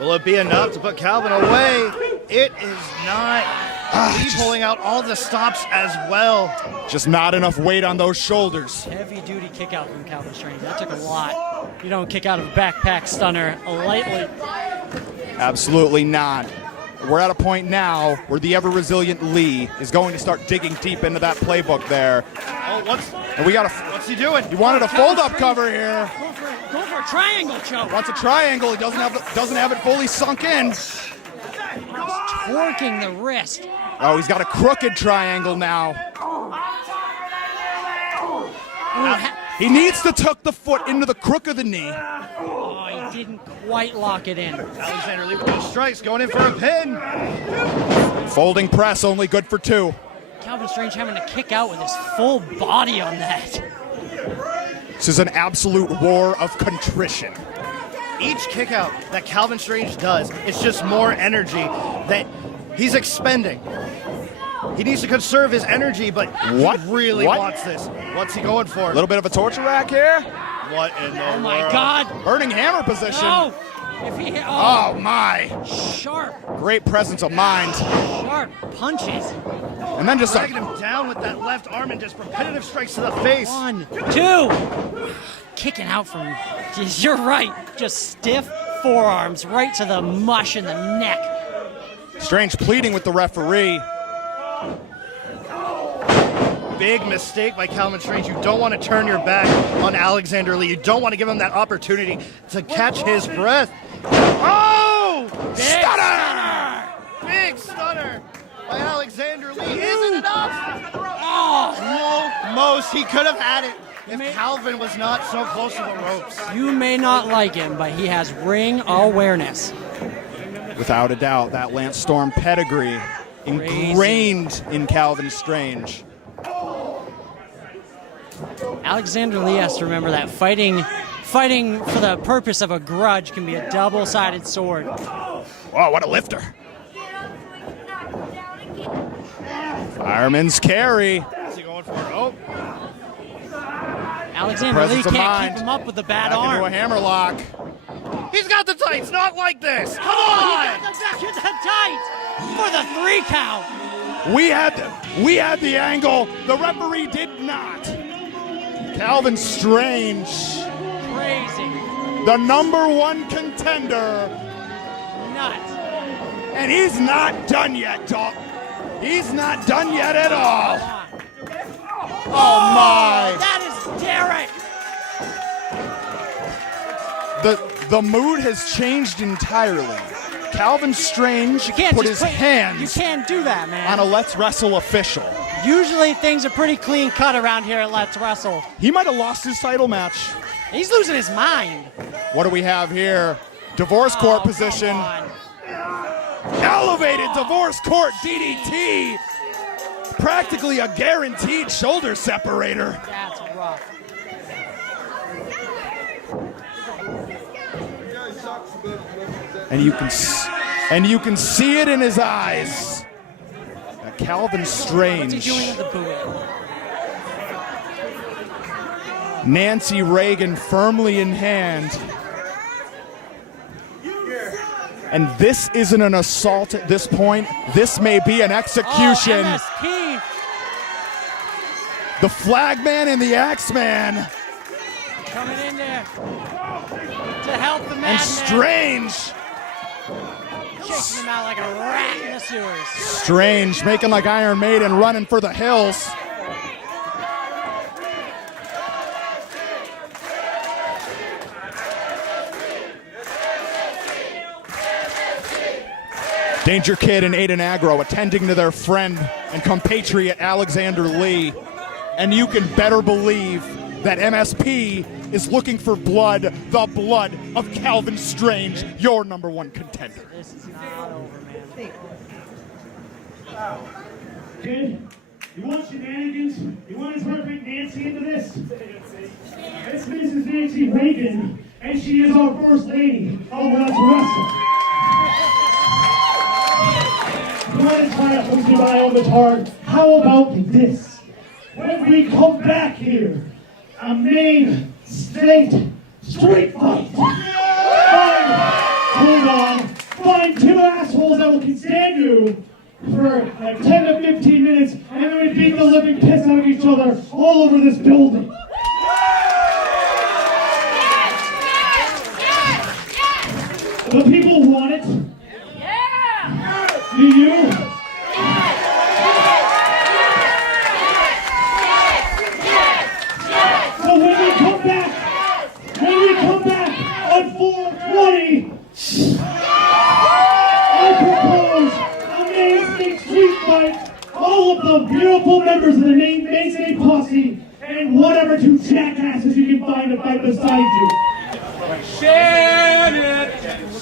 Will it be enough to put Kalvin away? It is not. Lee pulling out all the stops as well. Just not enough weight on those shoulders. Heavy duty kick out from Kalvin Strange. That took a lot. You don't kick out of a backpack stunner lightly. Absolutely not. We're at a point now where the ever-resilient Lee is going to start digging deep into that playbook there. Oh, what's he doing? He wanted a fold-up cover here. Go for a triangle choke. Wants a triangle. He doesn't have it fully sunk in. Working the wrist. Oh, he's got a crooked triangle now. He needs to tuck the foot into the crook of the knee. Oh, he didn't quite lock it in. Alexander Lee with those strikes, going in for a pin. Folding press, only good for 2. Kalvin Strange having to kick out with his full body on that. This is an absolute war of contrition. Each kick out that Kalvin Strange does, it's just more energy that he's expending. He needs to conserve his energy, but he really wants this. What's he going for? A little bit of a torture rack here. What in the world? Oh my God! Burning hammer position. No! If he, Oh my! Sharp, Great presence of mind. sharp punches. And then just Dragging him down with that left arm and just repetitive strikes to the face. 1, 2. Kicking out from, you're right, just stiff forearms right to the mush in the neck. Strange pleading with the referee. Big mistake by Kalvin Strange. You don't want to turn your back on Alexander Lee. You don't want to give him that opportunity to catch his breath. Oh! Stunner! Big stunner by Alexander Lee. Is it enough? Oh! Almost. He could have had it if Kalvin was not so close to the ropes. You may not like him, but he has ring awareness. Without a doubt, that Lance Storm pedigree ingrained in Kalvin Strange. Alexander Lee has to remember that fighting for the purpose of a grudge can be a double-sided sword. Oh, what a lifter. Fireman's carry. What's he going for? Oh. Alexander Lee Presence of can't mind. keep him up with the bad Back into arm. a hammerlock. He's got the tights. Not like this. Come on. He got the back of the tight for the 3 count. We had the angle. The referee did not. Kalvin Strange, Crazy. the #1 contender, Nuts. and he's not done yet, Doc. He's not done yet at all. Oh my! That is Derek. The mood has changed entirely. Kalvin Strange You can't put just his hands You can't do that, man. on a Let's Wrestle official. Usually things are pretty clean cut around here at Let's Wrestle. He might have lost his title match. He's losing his mind. What do we have here? Divorce court Oh, position. come on. Elevated divorce court DDT. Practically a guaranteed shoulder separator. That's rough. And you can see it in his eyes. That Kalvin Strange. What's he doing with the boot? Nancy Reagan firmly in hand. And this isn't an assault at this point. This may be an execution. Oh, MSP. The Flagman and the Axeman. Coming in there to help the And madman. Strange. Shaking him out like a rat in the sewers. Strange making like Iron Maiden running for the hills. DangerKid and Aiden Aggro attending to their friend and compatriot Alexander Lee. And you can better believe that MSP is looking for blood, the blood of Kalvin Strange, your #1 contender. This is not over, man. Kid, you want shenanigans? You want to perfect Nancy into this? This is Mrs. Nancy Reagan, and she is our first lady of Let's Wrestle. You want to try to hook your eye on the card? How about this? When we come back here, a main state street fight. Find 2 assholes that will stand you for like 10 to 15 minutes, and then we beat the living piss out of each other all over this building. The people want it. Do you? So when we come back on 420, I propose a main state street fight. All of the beautiful members of the main state posse and whatever two jackasses you can find to fight beside you. Shannon!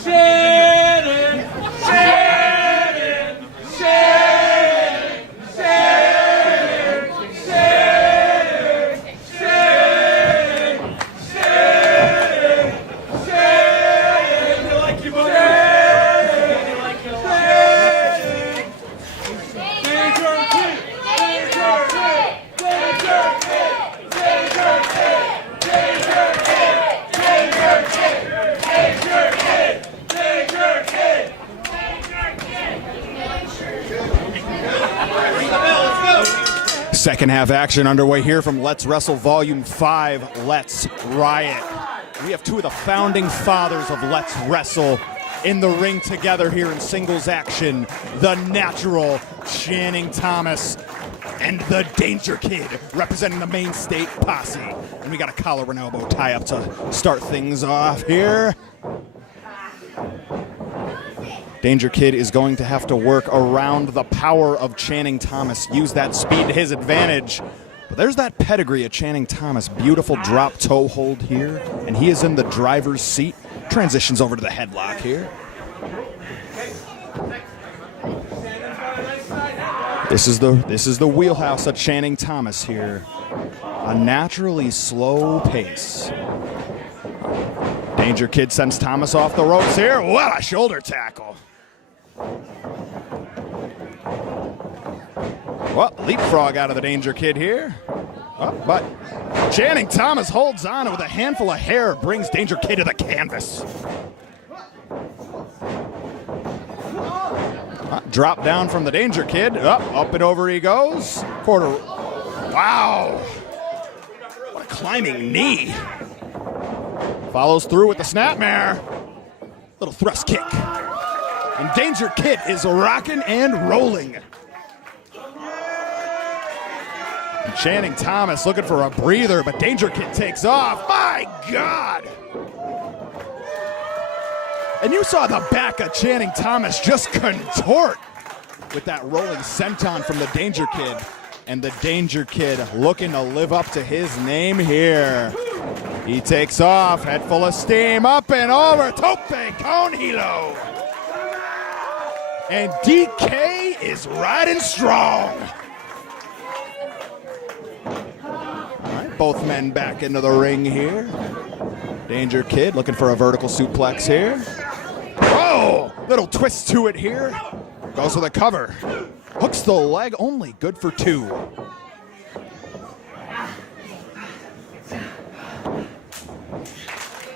Shannon! Shannon! Shannon! Shannon! Shannon! Shannon! Shannon! Shannon! You like your money? Shannon! You like your Shannon! DangerKid! DangerKid! DangerKid! DangerKid! DangerKid! DangerKid! DangerKid! DangerKid! Second half action underway here from Let's Wrestle Volume 5, Let's Riot. We have two of the founding fathers of Let's Wrestle in the ring together here in singles action. The Natural, Channing Thomas, and the DangerKid, representing the main state posse. And we got a collar and elbow tie-up to start things off here. DangerKid is going to have to work around the power of Channing Thomas, use that speed to his advantage. But there's that pedigree of Channing Thomas. Beautiful drop toe hold here, and he is in the driver's seat. Transitions over to the headlock here. This is the wheelhouse of Channing Thomas here. A naturally slow pace. DangerKid sends Thomas off the ropes here. What a shoulder tackle. Well, leapfrog out of the DangerKid here. Oh, but Channing Thomas holds on with a handful of hair, brings DangerKid to the canvas. Drop down from the DangerKid. Up and over he goes. Quarter. Wow. What a climbing knee. Follows through with the snapmare. Little thrust kick. And DangerKid is rocking and rolling. And Channing Thomas looking for a breather, but DangerKid takes off. My God! And you saw the back of Channing Thomas just contort with that rolling senton from the DangerKid. And the DangerKid looking to live up to his name here. He takes off, head full of steam, up and over, tope con hilo. And DK is riding strong. All right, both men back into the ring here. DangerKid looking for a vertical suplex here. Oh, little twist to it here. Goes for the cover. Hooks the leg, only good for two.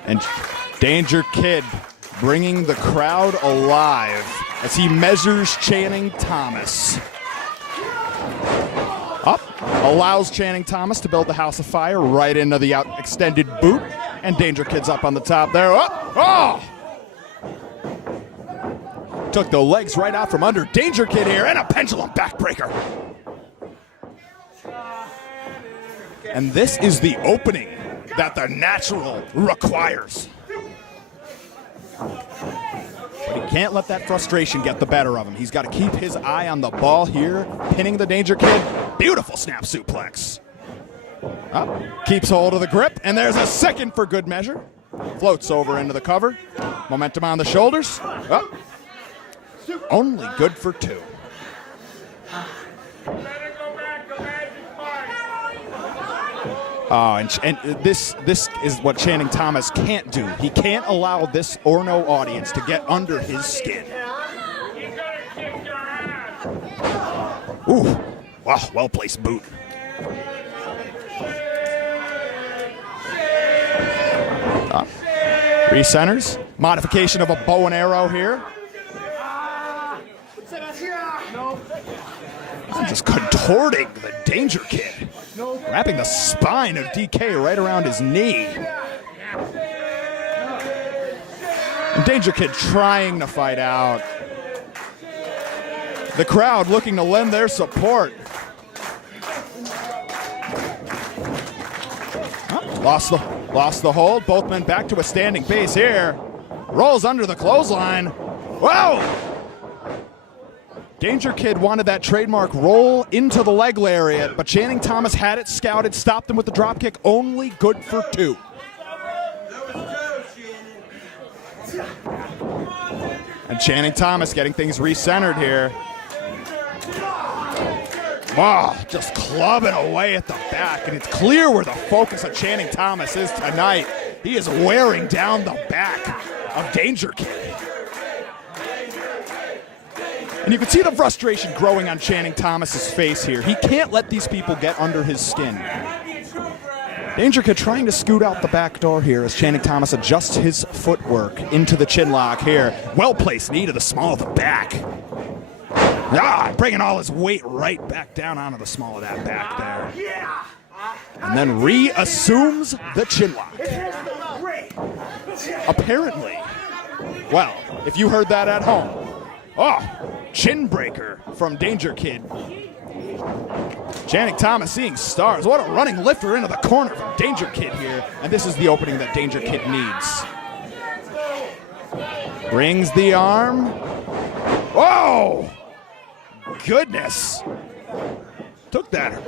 And DangerKid bringing the crowd alive as he measures Channing Thomas. Up, allows Channing Thomas to build the House of Fire right into the out extended boot. And DangerKid's up on the top there. Oh! Took the legs right out from under DangerKid here, and a pendulum backbreaker. And this is the opening that the Natural requires. But he can't let that frustration get the better of him. He's got to keep his eye on the ball here, pinning the DangerKid. Beautiful snap suplex. Up, keeps hold of the grip, and there's a second for good measure. Floats over into the cover. Momentum on the shoulders. Up. Only good for two. Oh, and this is what Channing Thomas can't do. He can't allow this Orno audience to get under his skin. Ooh, wow, well-placed boot. Recenters, modification of a bow and arrow here. Just contorting the DangerKid, wrapping the spine of DK right around his knee. And DangerKid trying to fight out. The crowd looking to lend their support. Oh, lost the hold. Both men back to a standing base here. Rolls under the clothesline. Whoa! DangerKid wanted that trademark roll into the leg lariat, but Channing Thomas had it scouted, stopped him with the dropkick, only good for 2. And Channing Thomas getting things recentered here. Wow, just clubbing away at the back, and it's clear where the focus of Channing Thomas is tonight. He is wearing down the back of DangerKid. And you can see the frustration growing on Channing Thomas's face here. He can't let these people get under his skin. DangerKid trying to scoot out the back door here as Channing Thomas adjusts his footwork into the chin lock here. Well-placed knee to the small of the back. Bringing all his weight right back down onto the small of that back there. And then reassumes the chin lock. Apparently, well, if you heard that at home, chin breaker from DangerKid. Channing Thomas seeing stars. What a running lifter into the corner from DangerKid here. And this is the opening that DangerKid needs. Brings the arm. Whoa! Goodness. Took that.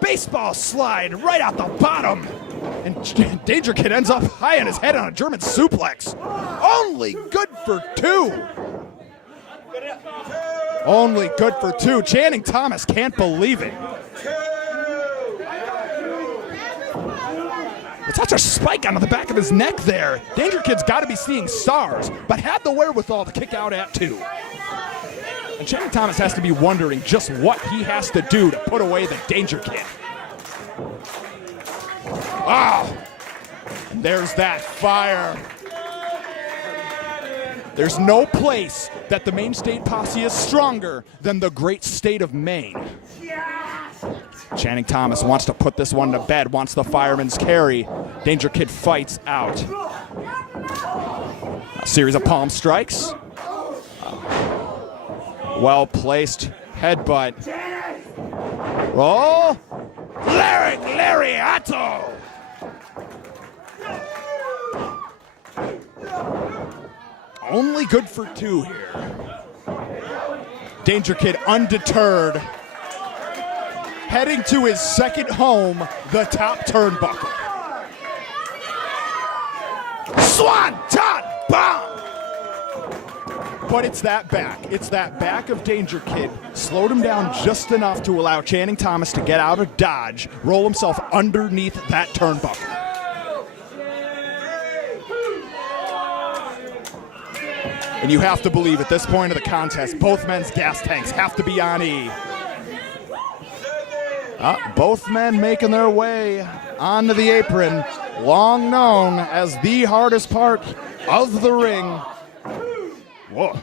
Baseball slide right out the bottom. And DangerKid ends up high on his head on a German suplex. Only good for 2. Only good for 2. Channing Thomas can't believe it. It's such a spike onto the back of his neck there. DangerKid's got to be seeing stars, but had the wherewithal to kick out at 2. And Channing Thomas has to be wondering just what he has to do to put away the DangerKid. And there's that fire. There's no place that the Maine State Posse is stronger than the great state of Maine. Channing Thomas wants to put this one to bed, wants the fireman's carry. DangerKid fights out. A series of palm strikes. Well-placed headbutt. Oh! Lariato! Only good for 2 here. DangerKid undeterred. Heading to his second home, the top turnbuckle. Swanton bomb! But it's that back. It's that back of DangerKid. Slowed him down just enough to allow Channing Thomas to get out of dodge, roll himself underneath that turnbuckle. And you have to believe at this point of the contest, both men's gas tanks have to be on E. Both men making their way onto the apron, long known as the hardest part of the ring. Whoa.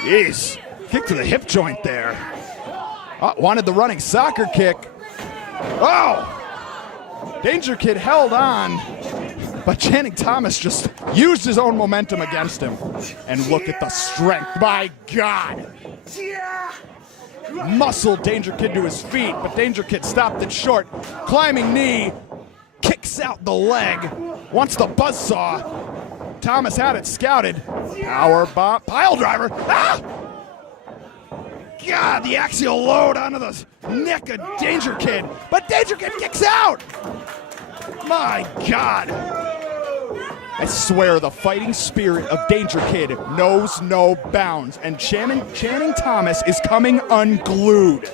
Jeez. Kick to the hip joint there. Wanted the running soccer kick. DangerKid held on, but Channing Thomas just used his own momentum against him. And look at the strength. My God. Muscled DangerKid to his feet, but DangerKid stopped it short. Climbing knee, kicks out the leg, wants the buzzsaw. Thomas had it scouted. Power bomb, pile driver. God, the axial load onto the neck of DangerKid, but DangerKid kicks out. My God. I swear the fighting spirit of DangerKid knows no bounds, and Channing Thomas is coming unglued.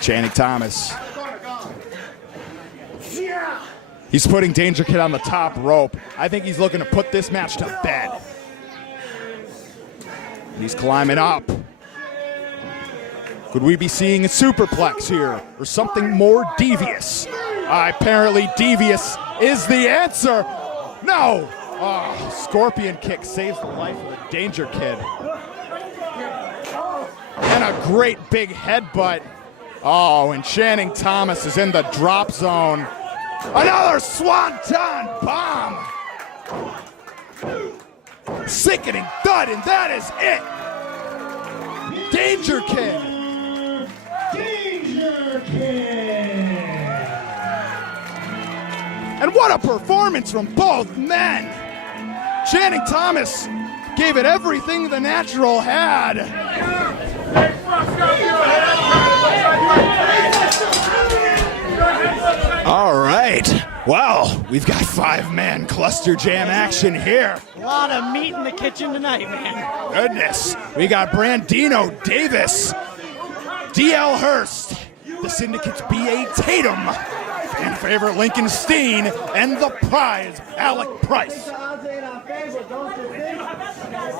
Channing Thomas. He's putting DangerKid on the top rope. I think he's looking to put this match to bed. He's climbing up. Could we be seeing a superplex here or something more devious? Apparently devious is the answer. No! Scorpion kick saves the life of the DangerKid. And a great big headbutt. And Channing Thomas is in the drop zone. Another swanton bomb. Sickening thud, and that is it. DangerKid. And what a performance from both men. Channing Thomas gave it everything the natural had. All right. Well, we've got 5-man ClusterJam action here. A lot of meat in the kitchen tonight, man. Goodness. We got Brandino Davis, DL Hurst, the Syndicate's B.A. Tatum, fan favorite Lincoln Steen, and the prize, Alec Price.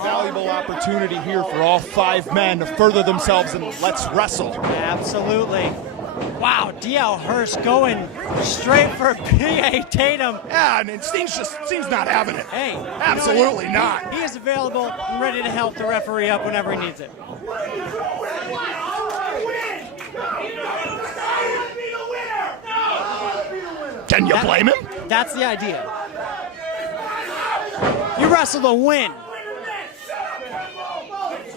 Valuable opportunity here for all 5 men to further themselves in Let's Wrestle. Absolutely. Wow, DL Hurst going straight for B.A. Tatum. Yeah, and Steen's not having it. Hey. Absolutely not. He is available and ready to help the referee up whenever he needs it. Can you blame him? That's the idea. You wrestle to win.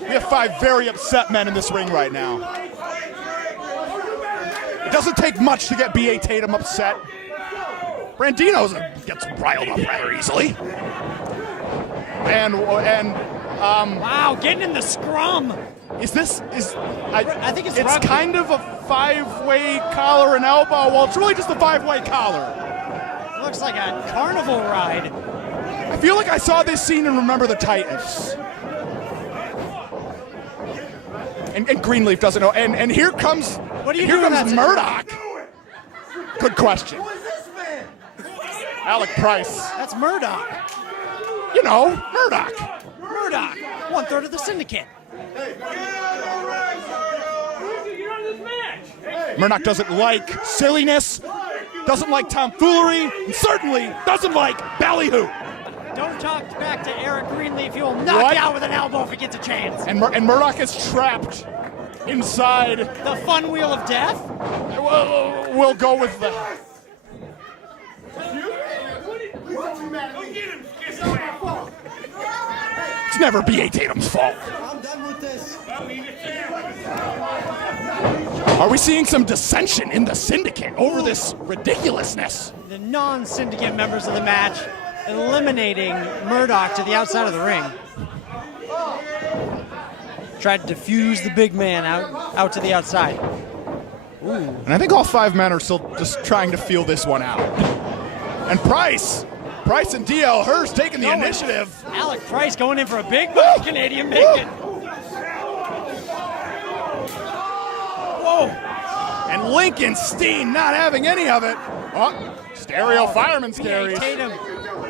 We have 5 very upset men in this ring right now. It doesn't take much to get B.A. Tatum upset. Brandino gets riled up rather easily. Wow, getting in the scrum. I think it's It's rugby. kind of a 5-way collar and elbow. Well, it's really just a 5-way collar. Looks like a carnival ride. I feel like I saw this scene in Remember the Titans. And Greenleaf doesn't know. And here comes, What are you here doing comes that Murdoch. Good question. Alec Price. That's Murdoch. You know, Murdoch. Murdoch, 1/3 of the Syndicate. Murdoch doesn't like silliness, doesn't like tomfoolery, and certainly doesn't like ballyhoo. Don't talk back to Eric Greenleaf. He will knock What? you out with an elbow if he gets a chance. And Murdoch is trapped inside. The fun wheel of death? We'll go with the. It's never B.A. Tatum's fault. I'm done with this. Are we seeing some dissension in the Syndicate over this ridiculousness? The non-Syndicate members of the match eliminating Murdoch to the outside of the ring. Tried to defuse the big man out to the outside. Ooh. And I think all 5 men are still just trying to feel this one out. And Price and DL Hurst taking the initiative. Alec Price going in for a big Canadian bacon. Whoa. And Lincoln Steen not having any of it. Oh, stereo fireman's carries. Tatum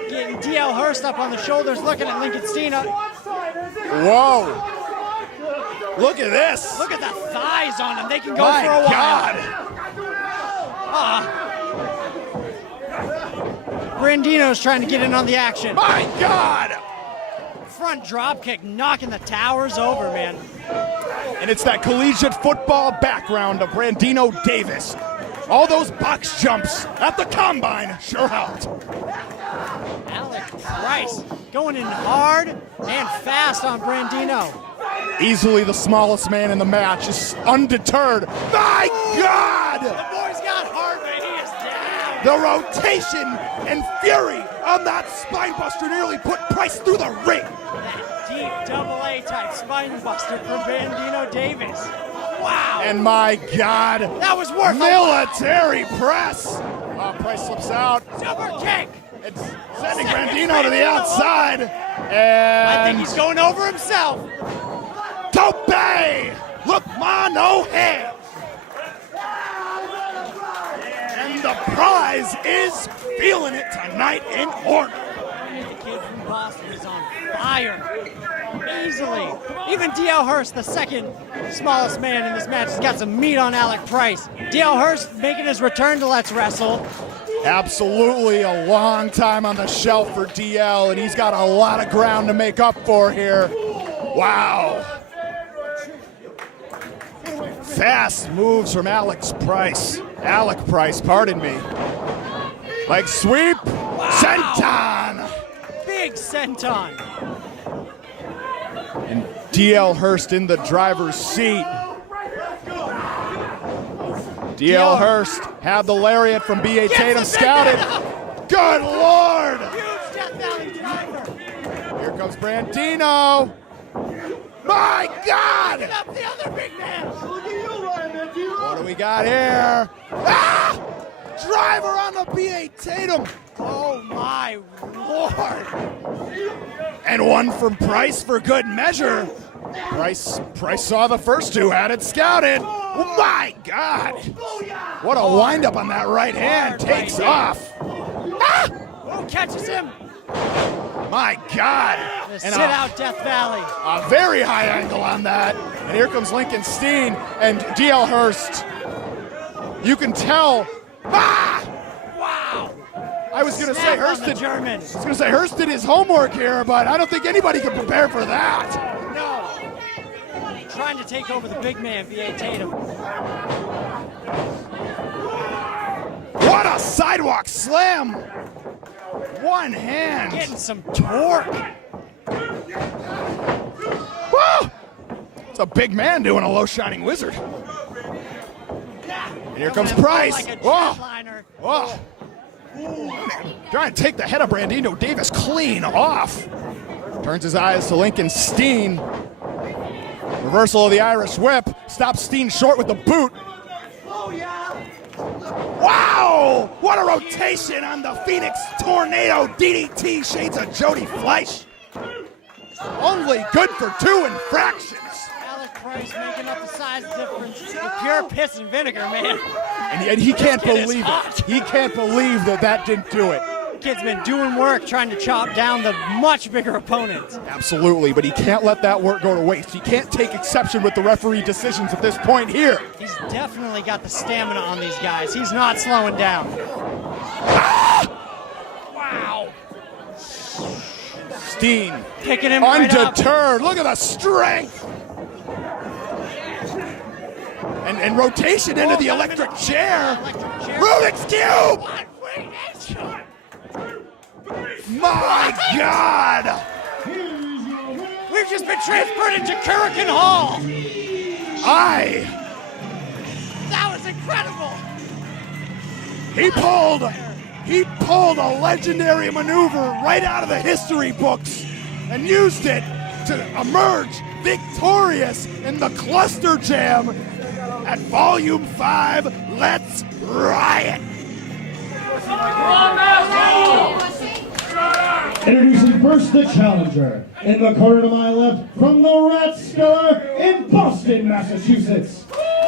getting DL Hurst up on the shoulders, looking at Lincoln Steen. Whoa. Look at this. Look at the thighs on him. They can go My for a while. God. Brandino's trying to get in on the action. My God. Front drop kick, knocking the towers over, man. And it's that collegiate football background of Brandino Davis. All those box jumps at the combine sure helped. Alec Price going in hard and fast on Brandino. Easily the smallest man in the match, is undeterred. My God! The boy's got heart, man. He is down. The rotation and fury on that spinebuster nearly put Price through the ring. That deep AA type spine buster for Brandino Davis. Wow. And my God, That was worth military press. Price slips out. Super kick. It's sending Brandino to the outside. I And think he's going over himself. Covey! Look, ma, no hands. And the prize is feeling it tonight in order. The kid from Boston is on fire. Easily. Even DL Hurst, the second smallest man in this match, has got some meat on Alec Price. DL Hurst making his return to Let's Wrestle. Absolutely a long time on the shelf for DL, and he's got a lot of ground to make up for here. Wow. Fast moves from Alec Price, pardon me. Leg sweep, senton. Big senton. And DL Hurst in the driver's seat. DL Hurst had the lariat from B.A. Tatum scouted. Good Lord! Huge Death Valley driver. Here comes Brandino. My God! Get up the other big man. What do we got here? Ah! Driver on the B.A. Tatum. Oh my Lord. And one from Price for good measure. Price saw the first two, had it scouted. Oh my God! What a windup on that right hand. Takes off. Ah! Oh, catches him. My God! The sit out Death Valley. A very high angle on that. And here comes Lincoln Steen and DL Hurst. You can tell. Ah! Wow. I was gonna say Snap on Hurst the did. German. I was gonna say Hurst did his homework here, but I don't think anybody can prepare for that. No. Trying to take over the big man, V.A. Tatum. What a sidewalk slam! One hand. Getting some torque. Woo! It's a big man doing a low shining wizard. And here comes Price. Like a Whoa! jetliner. Whoa! Trying to take the head of Brandino Davis clean off. Turns his eyes to Lincoln Steen. Reversal of the Irish whip. Stops Steen short with the boot. Wow! What a rotation on the Phoenix Tornado DDT, shades of Jody Fleisch. Only good for 2 infractions. Alec Price making up the size difference. The pure piss and vinegar, man. And yet he can't This kid is believe hot. it. He can't believe that didn't do it. Kid's been doing work trying to chop down the much bigger opponent. Absolutely, but he can't let that work go to waste. He can't take exception with the referee decisions at this point here. He's definitely got the stamina on these guys. He's not slowing down. Wow. Steen, Picking him right up. undeterred. Look at the strength. And rotation into the electric chair. Rubik's Cube! My God! We've just been transferred into Kurikan Hall. That was incredible. He pulled a legendary maneuver right out of the history books and used it to emerge victorious in the ClusterJam at Volume 5. Let's riot! Introducing first the challenger. In the corner to my left, from the Rat Star in Boston, Massachusetts.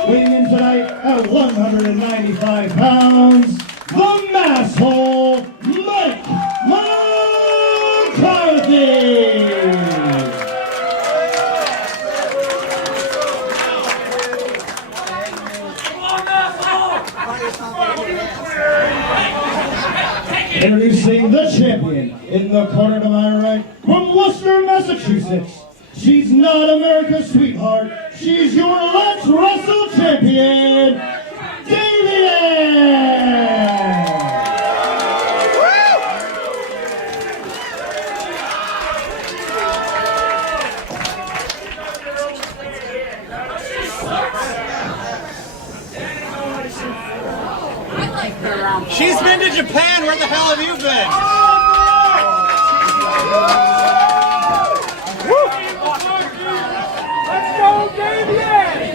Weighing in tonight at 195 pounds, the Masshole, Mike McCarthy. Introducing the champion, in the corner to my right, from Worcester, Massachusetts. She's not America's sweetheart, she's your Let's Wrestle champion, Davienne! She's been to Japan. Where the hell have you been? Let's go, Davienne!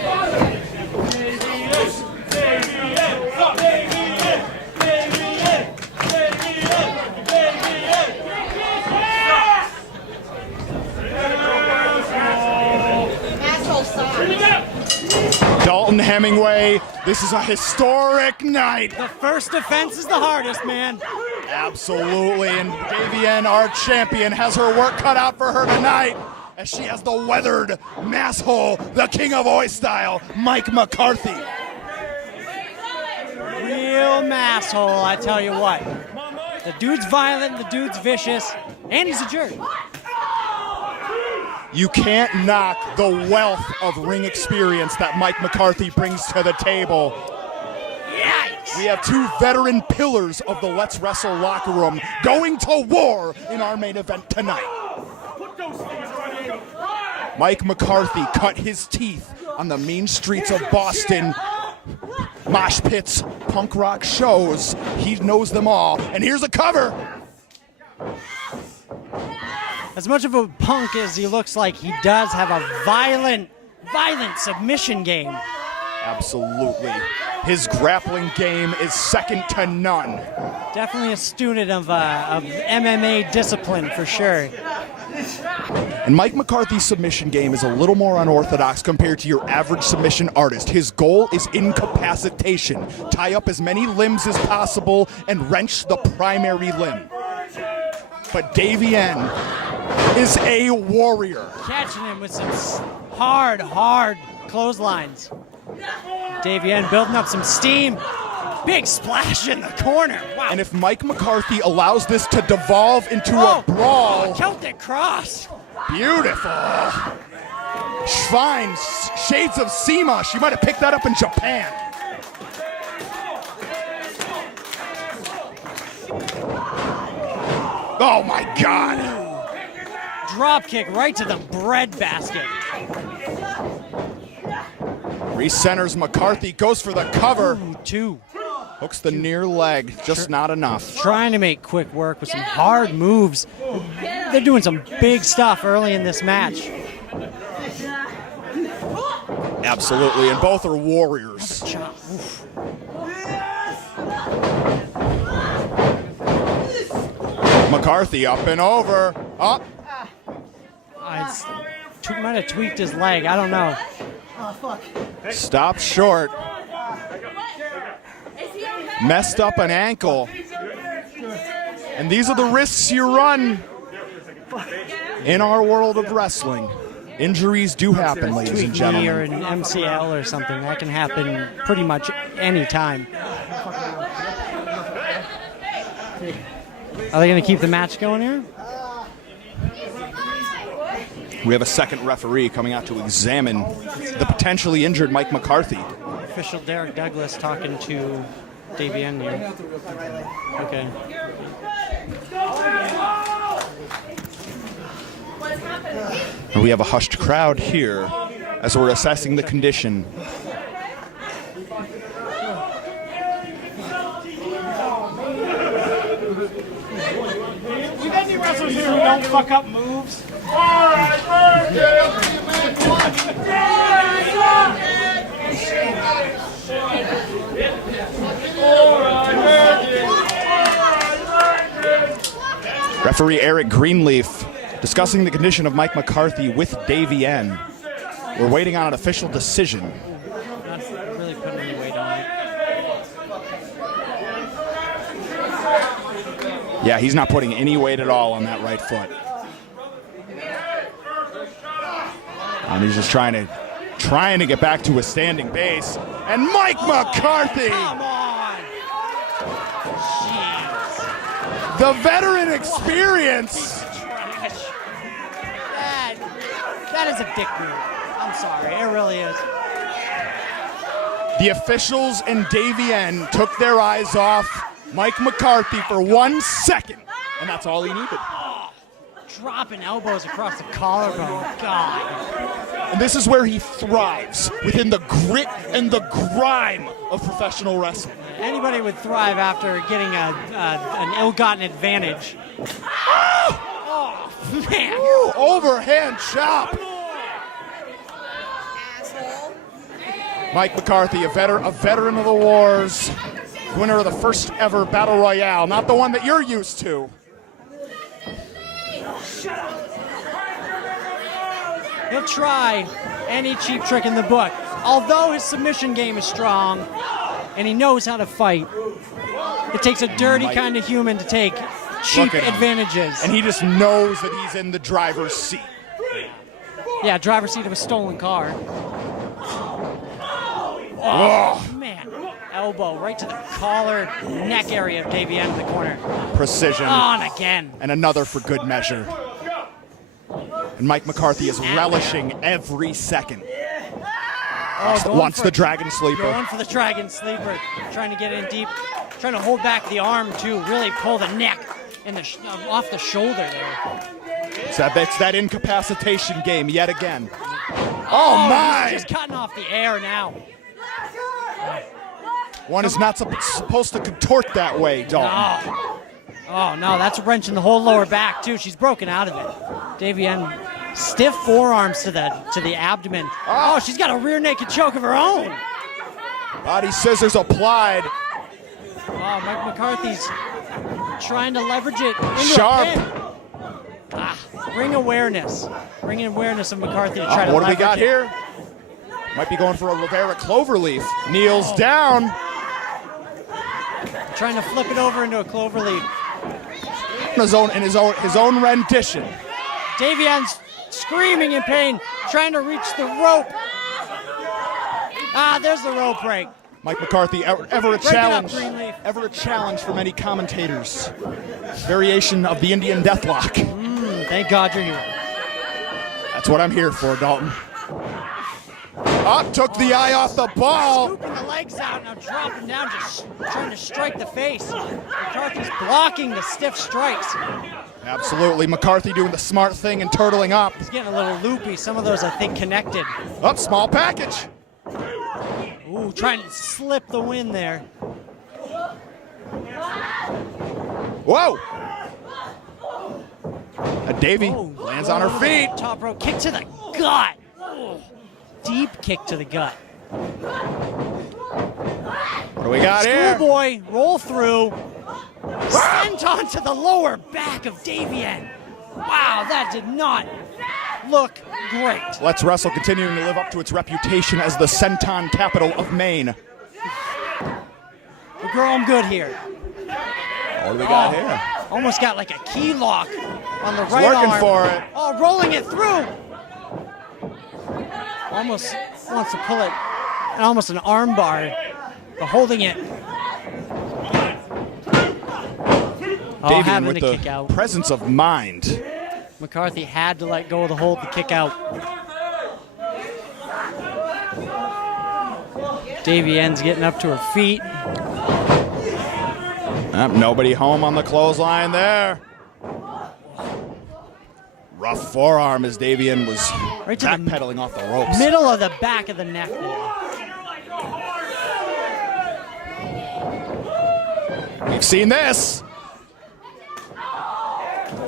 Dalton Hemingway, this is a historic night. The first defense is the hardest, man. Absolutely, and Davienne, our champion, has her work cut out for her tonight as she has the weathered masshole, the king of oi style, Mike McCarthy. Real masshole, I tell you what. The dude's violent, the dude's vicious, and he's a jerk. You can't knock the wealth of ring experience that Mike McCarthy brings to the table. Yikes! We have two veteran pillars of the Let's Wrestle locker room going to war in our main event tonight. Mike McCarthy cut his teeth on the mean streets of Boston. Mosh pits, punk rock shows, he knows them all. And here's a cover. As much of a punk as he looks like, he does have a violent submission game. Absolutely. His grappling game is second to none. Definitely a student of MMA discipline for sure. And Mike McCarthy's submission game is a little more unorthodox compared to your average submission artist. His goal is incapacitation. Tie up as many limbs as possible and wrench the primary limb. But Davienne is a warrior. Catching him with some hard clotheslines. Davienne building up some steam. Big splash in the corner. Wow. And if Mike McCarthy allows this to devolve into a brawl. Celtic cross. Beautiful. Fine. Shades of SEMA. She might have picked that up in Japan. Oh my God. Drop kick right to the bread basket. Recenters McCarthy, goes for the cover. Ooh, two. Hooks the near leg, just not enough. Trying to make quick work with some hard moves. They're doing some big stuff early in this match. Absolutely, and both are warriors. McCarthy up and over. Up. Might have tweaked his leg. I don't know. Stopped short. Messed up an ankle. And these are the risks you run in our world of wrestling. Injuries do happen, ladies and gentlemen. Or an MCL or something. That can happen pretty much any time. Are they going to keep the match going here? We have a second referee coming out to examine the potentially injured Mike McCarthy. Official Derek Douglas talking to Davienne here. Okay. And we have a hushed crowd here as we're assessing the condition. We got any wrestlers here who don't fuck up moves? Referee Eric Greenleaf discussing the condition of Mike McCarthy with Davienne. We're waiting on an official decision. Not really putting any weight on it. Yeah, he's not putting any weight at all on that right foot. And he's just trying to get back to a standing base. And Mike McCarthy! Come on! Jeez. The veteran experience! That is a dick move. I'm sorry, it really is. The officials and Davienne took their eyes off Mike McCarthy for 1 second, and that's all he needed. Dropping elbows across the collarbone. God. And this is where he thrives, within the grit and the grime of professional wrestling. Anybody would thrive after getting an ill-gotten advantage. Oh, man. Ooh, overhand chop. Asshole. Mike McCarthy, a veteran of the wars, winner of the first ever Battle Royale, not the one that you're used to. He'll try any cheap trick in the book. Although his submission game is strong and he knows how to fight, it takes a dirty kind of human to take cheap advantages. And he just knows that he's in the driver's seat. Yeah, driver's seat of a stolen car. Oh, man. Elbow right to the collar, neck area of Davienne in the corner. Precision. On again. And another for good measure. And Mike McCarthy is relishing every second. Wants the dragon sleeper. Going for the dragon sleeper. Trying to get in deep. Trying to hold back the arm too. Really pull the neck and off the shoulder there. So that's that incapacitation game yet again. Oh my! He's just cutting off the air now. One is not supposed to contort that way, Dalton. Oh, no, that's wrenching the whole lower back, too. She's broken out of it. Davienne, stiff forearms to the abdomen. Oh, she's got a rear naked choke of her own. Body scissors applied. Oh, Mike McCarthy's trying to leverage it into Sharp. a pin. Bring awareness. Bringing awareness of McCarthy to try to What do we leverage got it. here? Might be going for a Rivera Cloverleaf. Kneels down. Trying to flip it over into a cloverleaf. In his own rendition. Davienne's screaming in pain, trying to reach the rope. There's the rope break. Mike McCarthy, ever a Break it up, challenge. Greenleaf. Ever a challenge for many commentators. Variation of the Indian Deathlock. Thank God you're here. That's what I'm here for, Dalton. Up, took the eye off the ball. Scooping the legs out, now dropping down, just trying to strike the face. McCarthy's blocking the stiff strikes. Absolutely, McCarthy doing the smart thing and turtling up. He's getting a little loopy. Some of those, I think, connected. Up, small package. Ooh, trying to slip the win there. Whoa. Davy Oh, lands on her feet. Top rope kick to the gut. Oh, deep kick to the gut. What do we got here? Schoolboy roll through. Senton to the lower back of Davienne. Wow, that did not look great. Let's Wrestle continuing to live up to its reputation as the Senton capital of Maine. But girl, I'm good here. What do we got here? Almost got like a key lock on the right Working arm. for it. Oh, rolling it through. Almost wants to pull it. And almost an arm bar. But holding it. Davienne having with to the kick out. presence of mind. McCarthy had to let go of the hold to kick out. Davienne's getting up to her feet. Nobody home on the clothesline there. Rough forearm as Davienne was Right to the backpedaling off the ropes. Middle of the back of the neck there. We've seen this.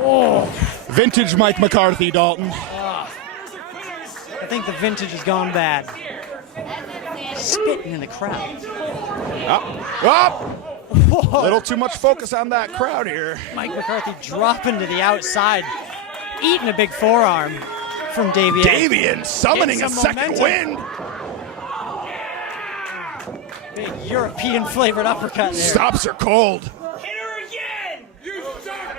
Oh, Vintage Mike McCarthy, Dalton. I think the vintage has gone bad. Spitting in the crowd. Up. Whoa. Little too much focus on that crowd here. Mike McCarthy dropping to the outside, eating a big forearm from Davienne. Davienne summoning a Getting some second momentum. wind. Big European flavored uppercut there. Stops her cold. Hit her again! You suck,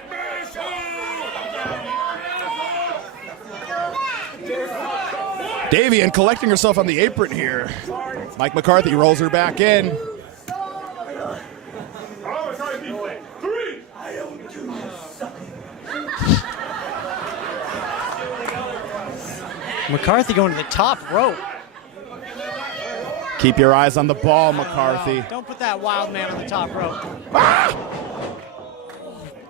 Davienne collecting herself on the apron here. Mike McCarthy rolls her back in. McCarthy going to the top rope. Keep your eyes on the ball, McCarthy. Don't put that wild man on the top rope.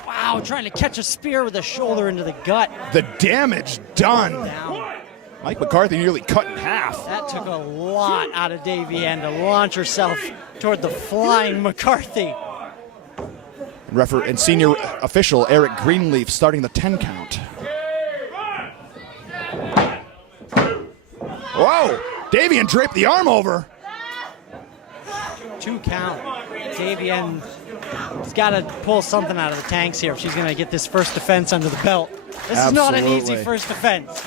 Wow, trying to catch a spear with a shoulder into the gut. The damage done. Down. Mike McCarthy nearly cut in half. That took a lot out of Davienne to launch herself toward the flying McCarthy. And senior official Eric Greenleaf starting the 10 count. Whoa! Davienne draped the arm over. 2 count. Davienne's got to pull something out of the tanks here if she's going to get this first defense under the belt. This is not an easy Absolutely. first defense.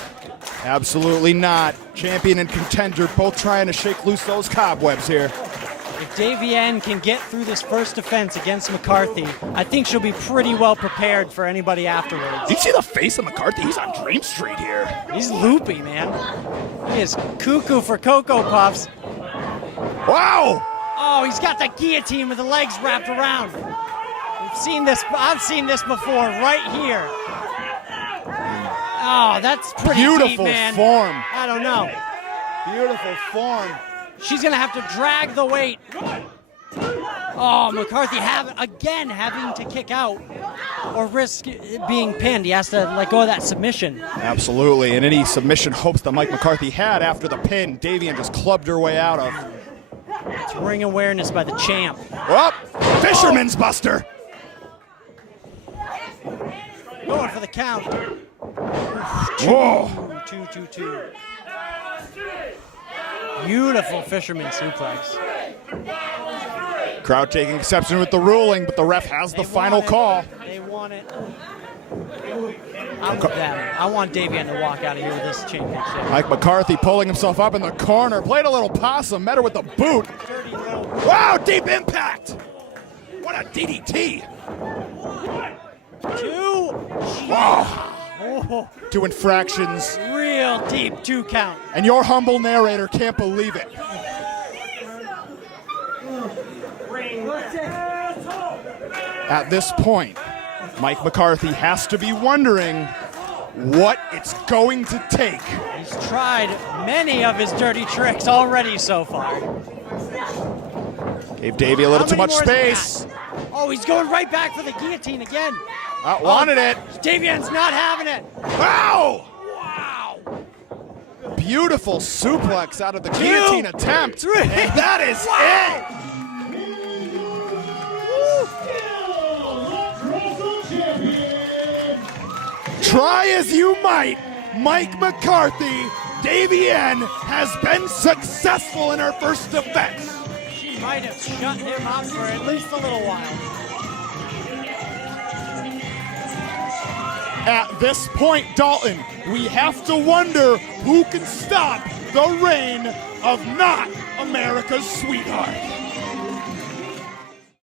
Absolutely not. Champion and contender both trying to shake loose those cobwebs here. If Davienne can get through this first defense against McCarthy, I think she'll be pretty well prepared for anybody afterwards. Do you see the face of McCarthy? He's on Dream Street here. He's loopy, man. He is cuckoo for Cocoa Puffs. Wow! Oh, he's got the guillotine with the legs wrapped around. We've seen this. I've seen this before, right here. Oh, that's pretty Beautiful deep, man. form. I don't know. Beautiful form. She's gonna have to drag the weight. Oh, McCarthy having to kick out or risk being pinned. He has to let go of that submission. Absolutely, and any submission hopes that Mike McCarthy had after the pin, Davienne just clubbed her way out of. Ring awareness by the champ. Up, Fisherman's Buster. Going for the count. Whoa. 2. Beautiful fisherman suplex. Crowd taking exception with the ruling, but the ref has the final call. They want it. I'm with them. I want Davienne to walk out of here with this championship. Mike McCarthy pulling himself up in the corner, played a little possum, met her with the boot. Wow, deep impact. What a DDT. 2. Wow. Oh, 2 infractions. real deep 2 count. And your humble narrator can't believe it. At this point, Mike McCarthy has to be wondering what it's going to take. He's tried many of his dirty tricks already so far. Gave Davey a little too much more than space. that? Oh, he's going right back for the guillotine again. Wanted it. Davienne's not having it. Wow! Wow. Beautiful suplex out of the guillotine attempt. 3. And that is it. Try as you might, Mike McCarthy, Davienne has been successful in her first defense. She might have shut him up for at least a little while. At this point, Dalton, we have to wonder who can stop the reign of not America's sweetheart.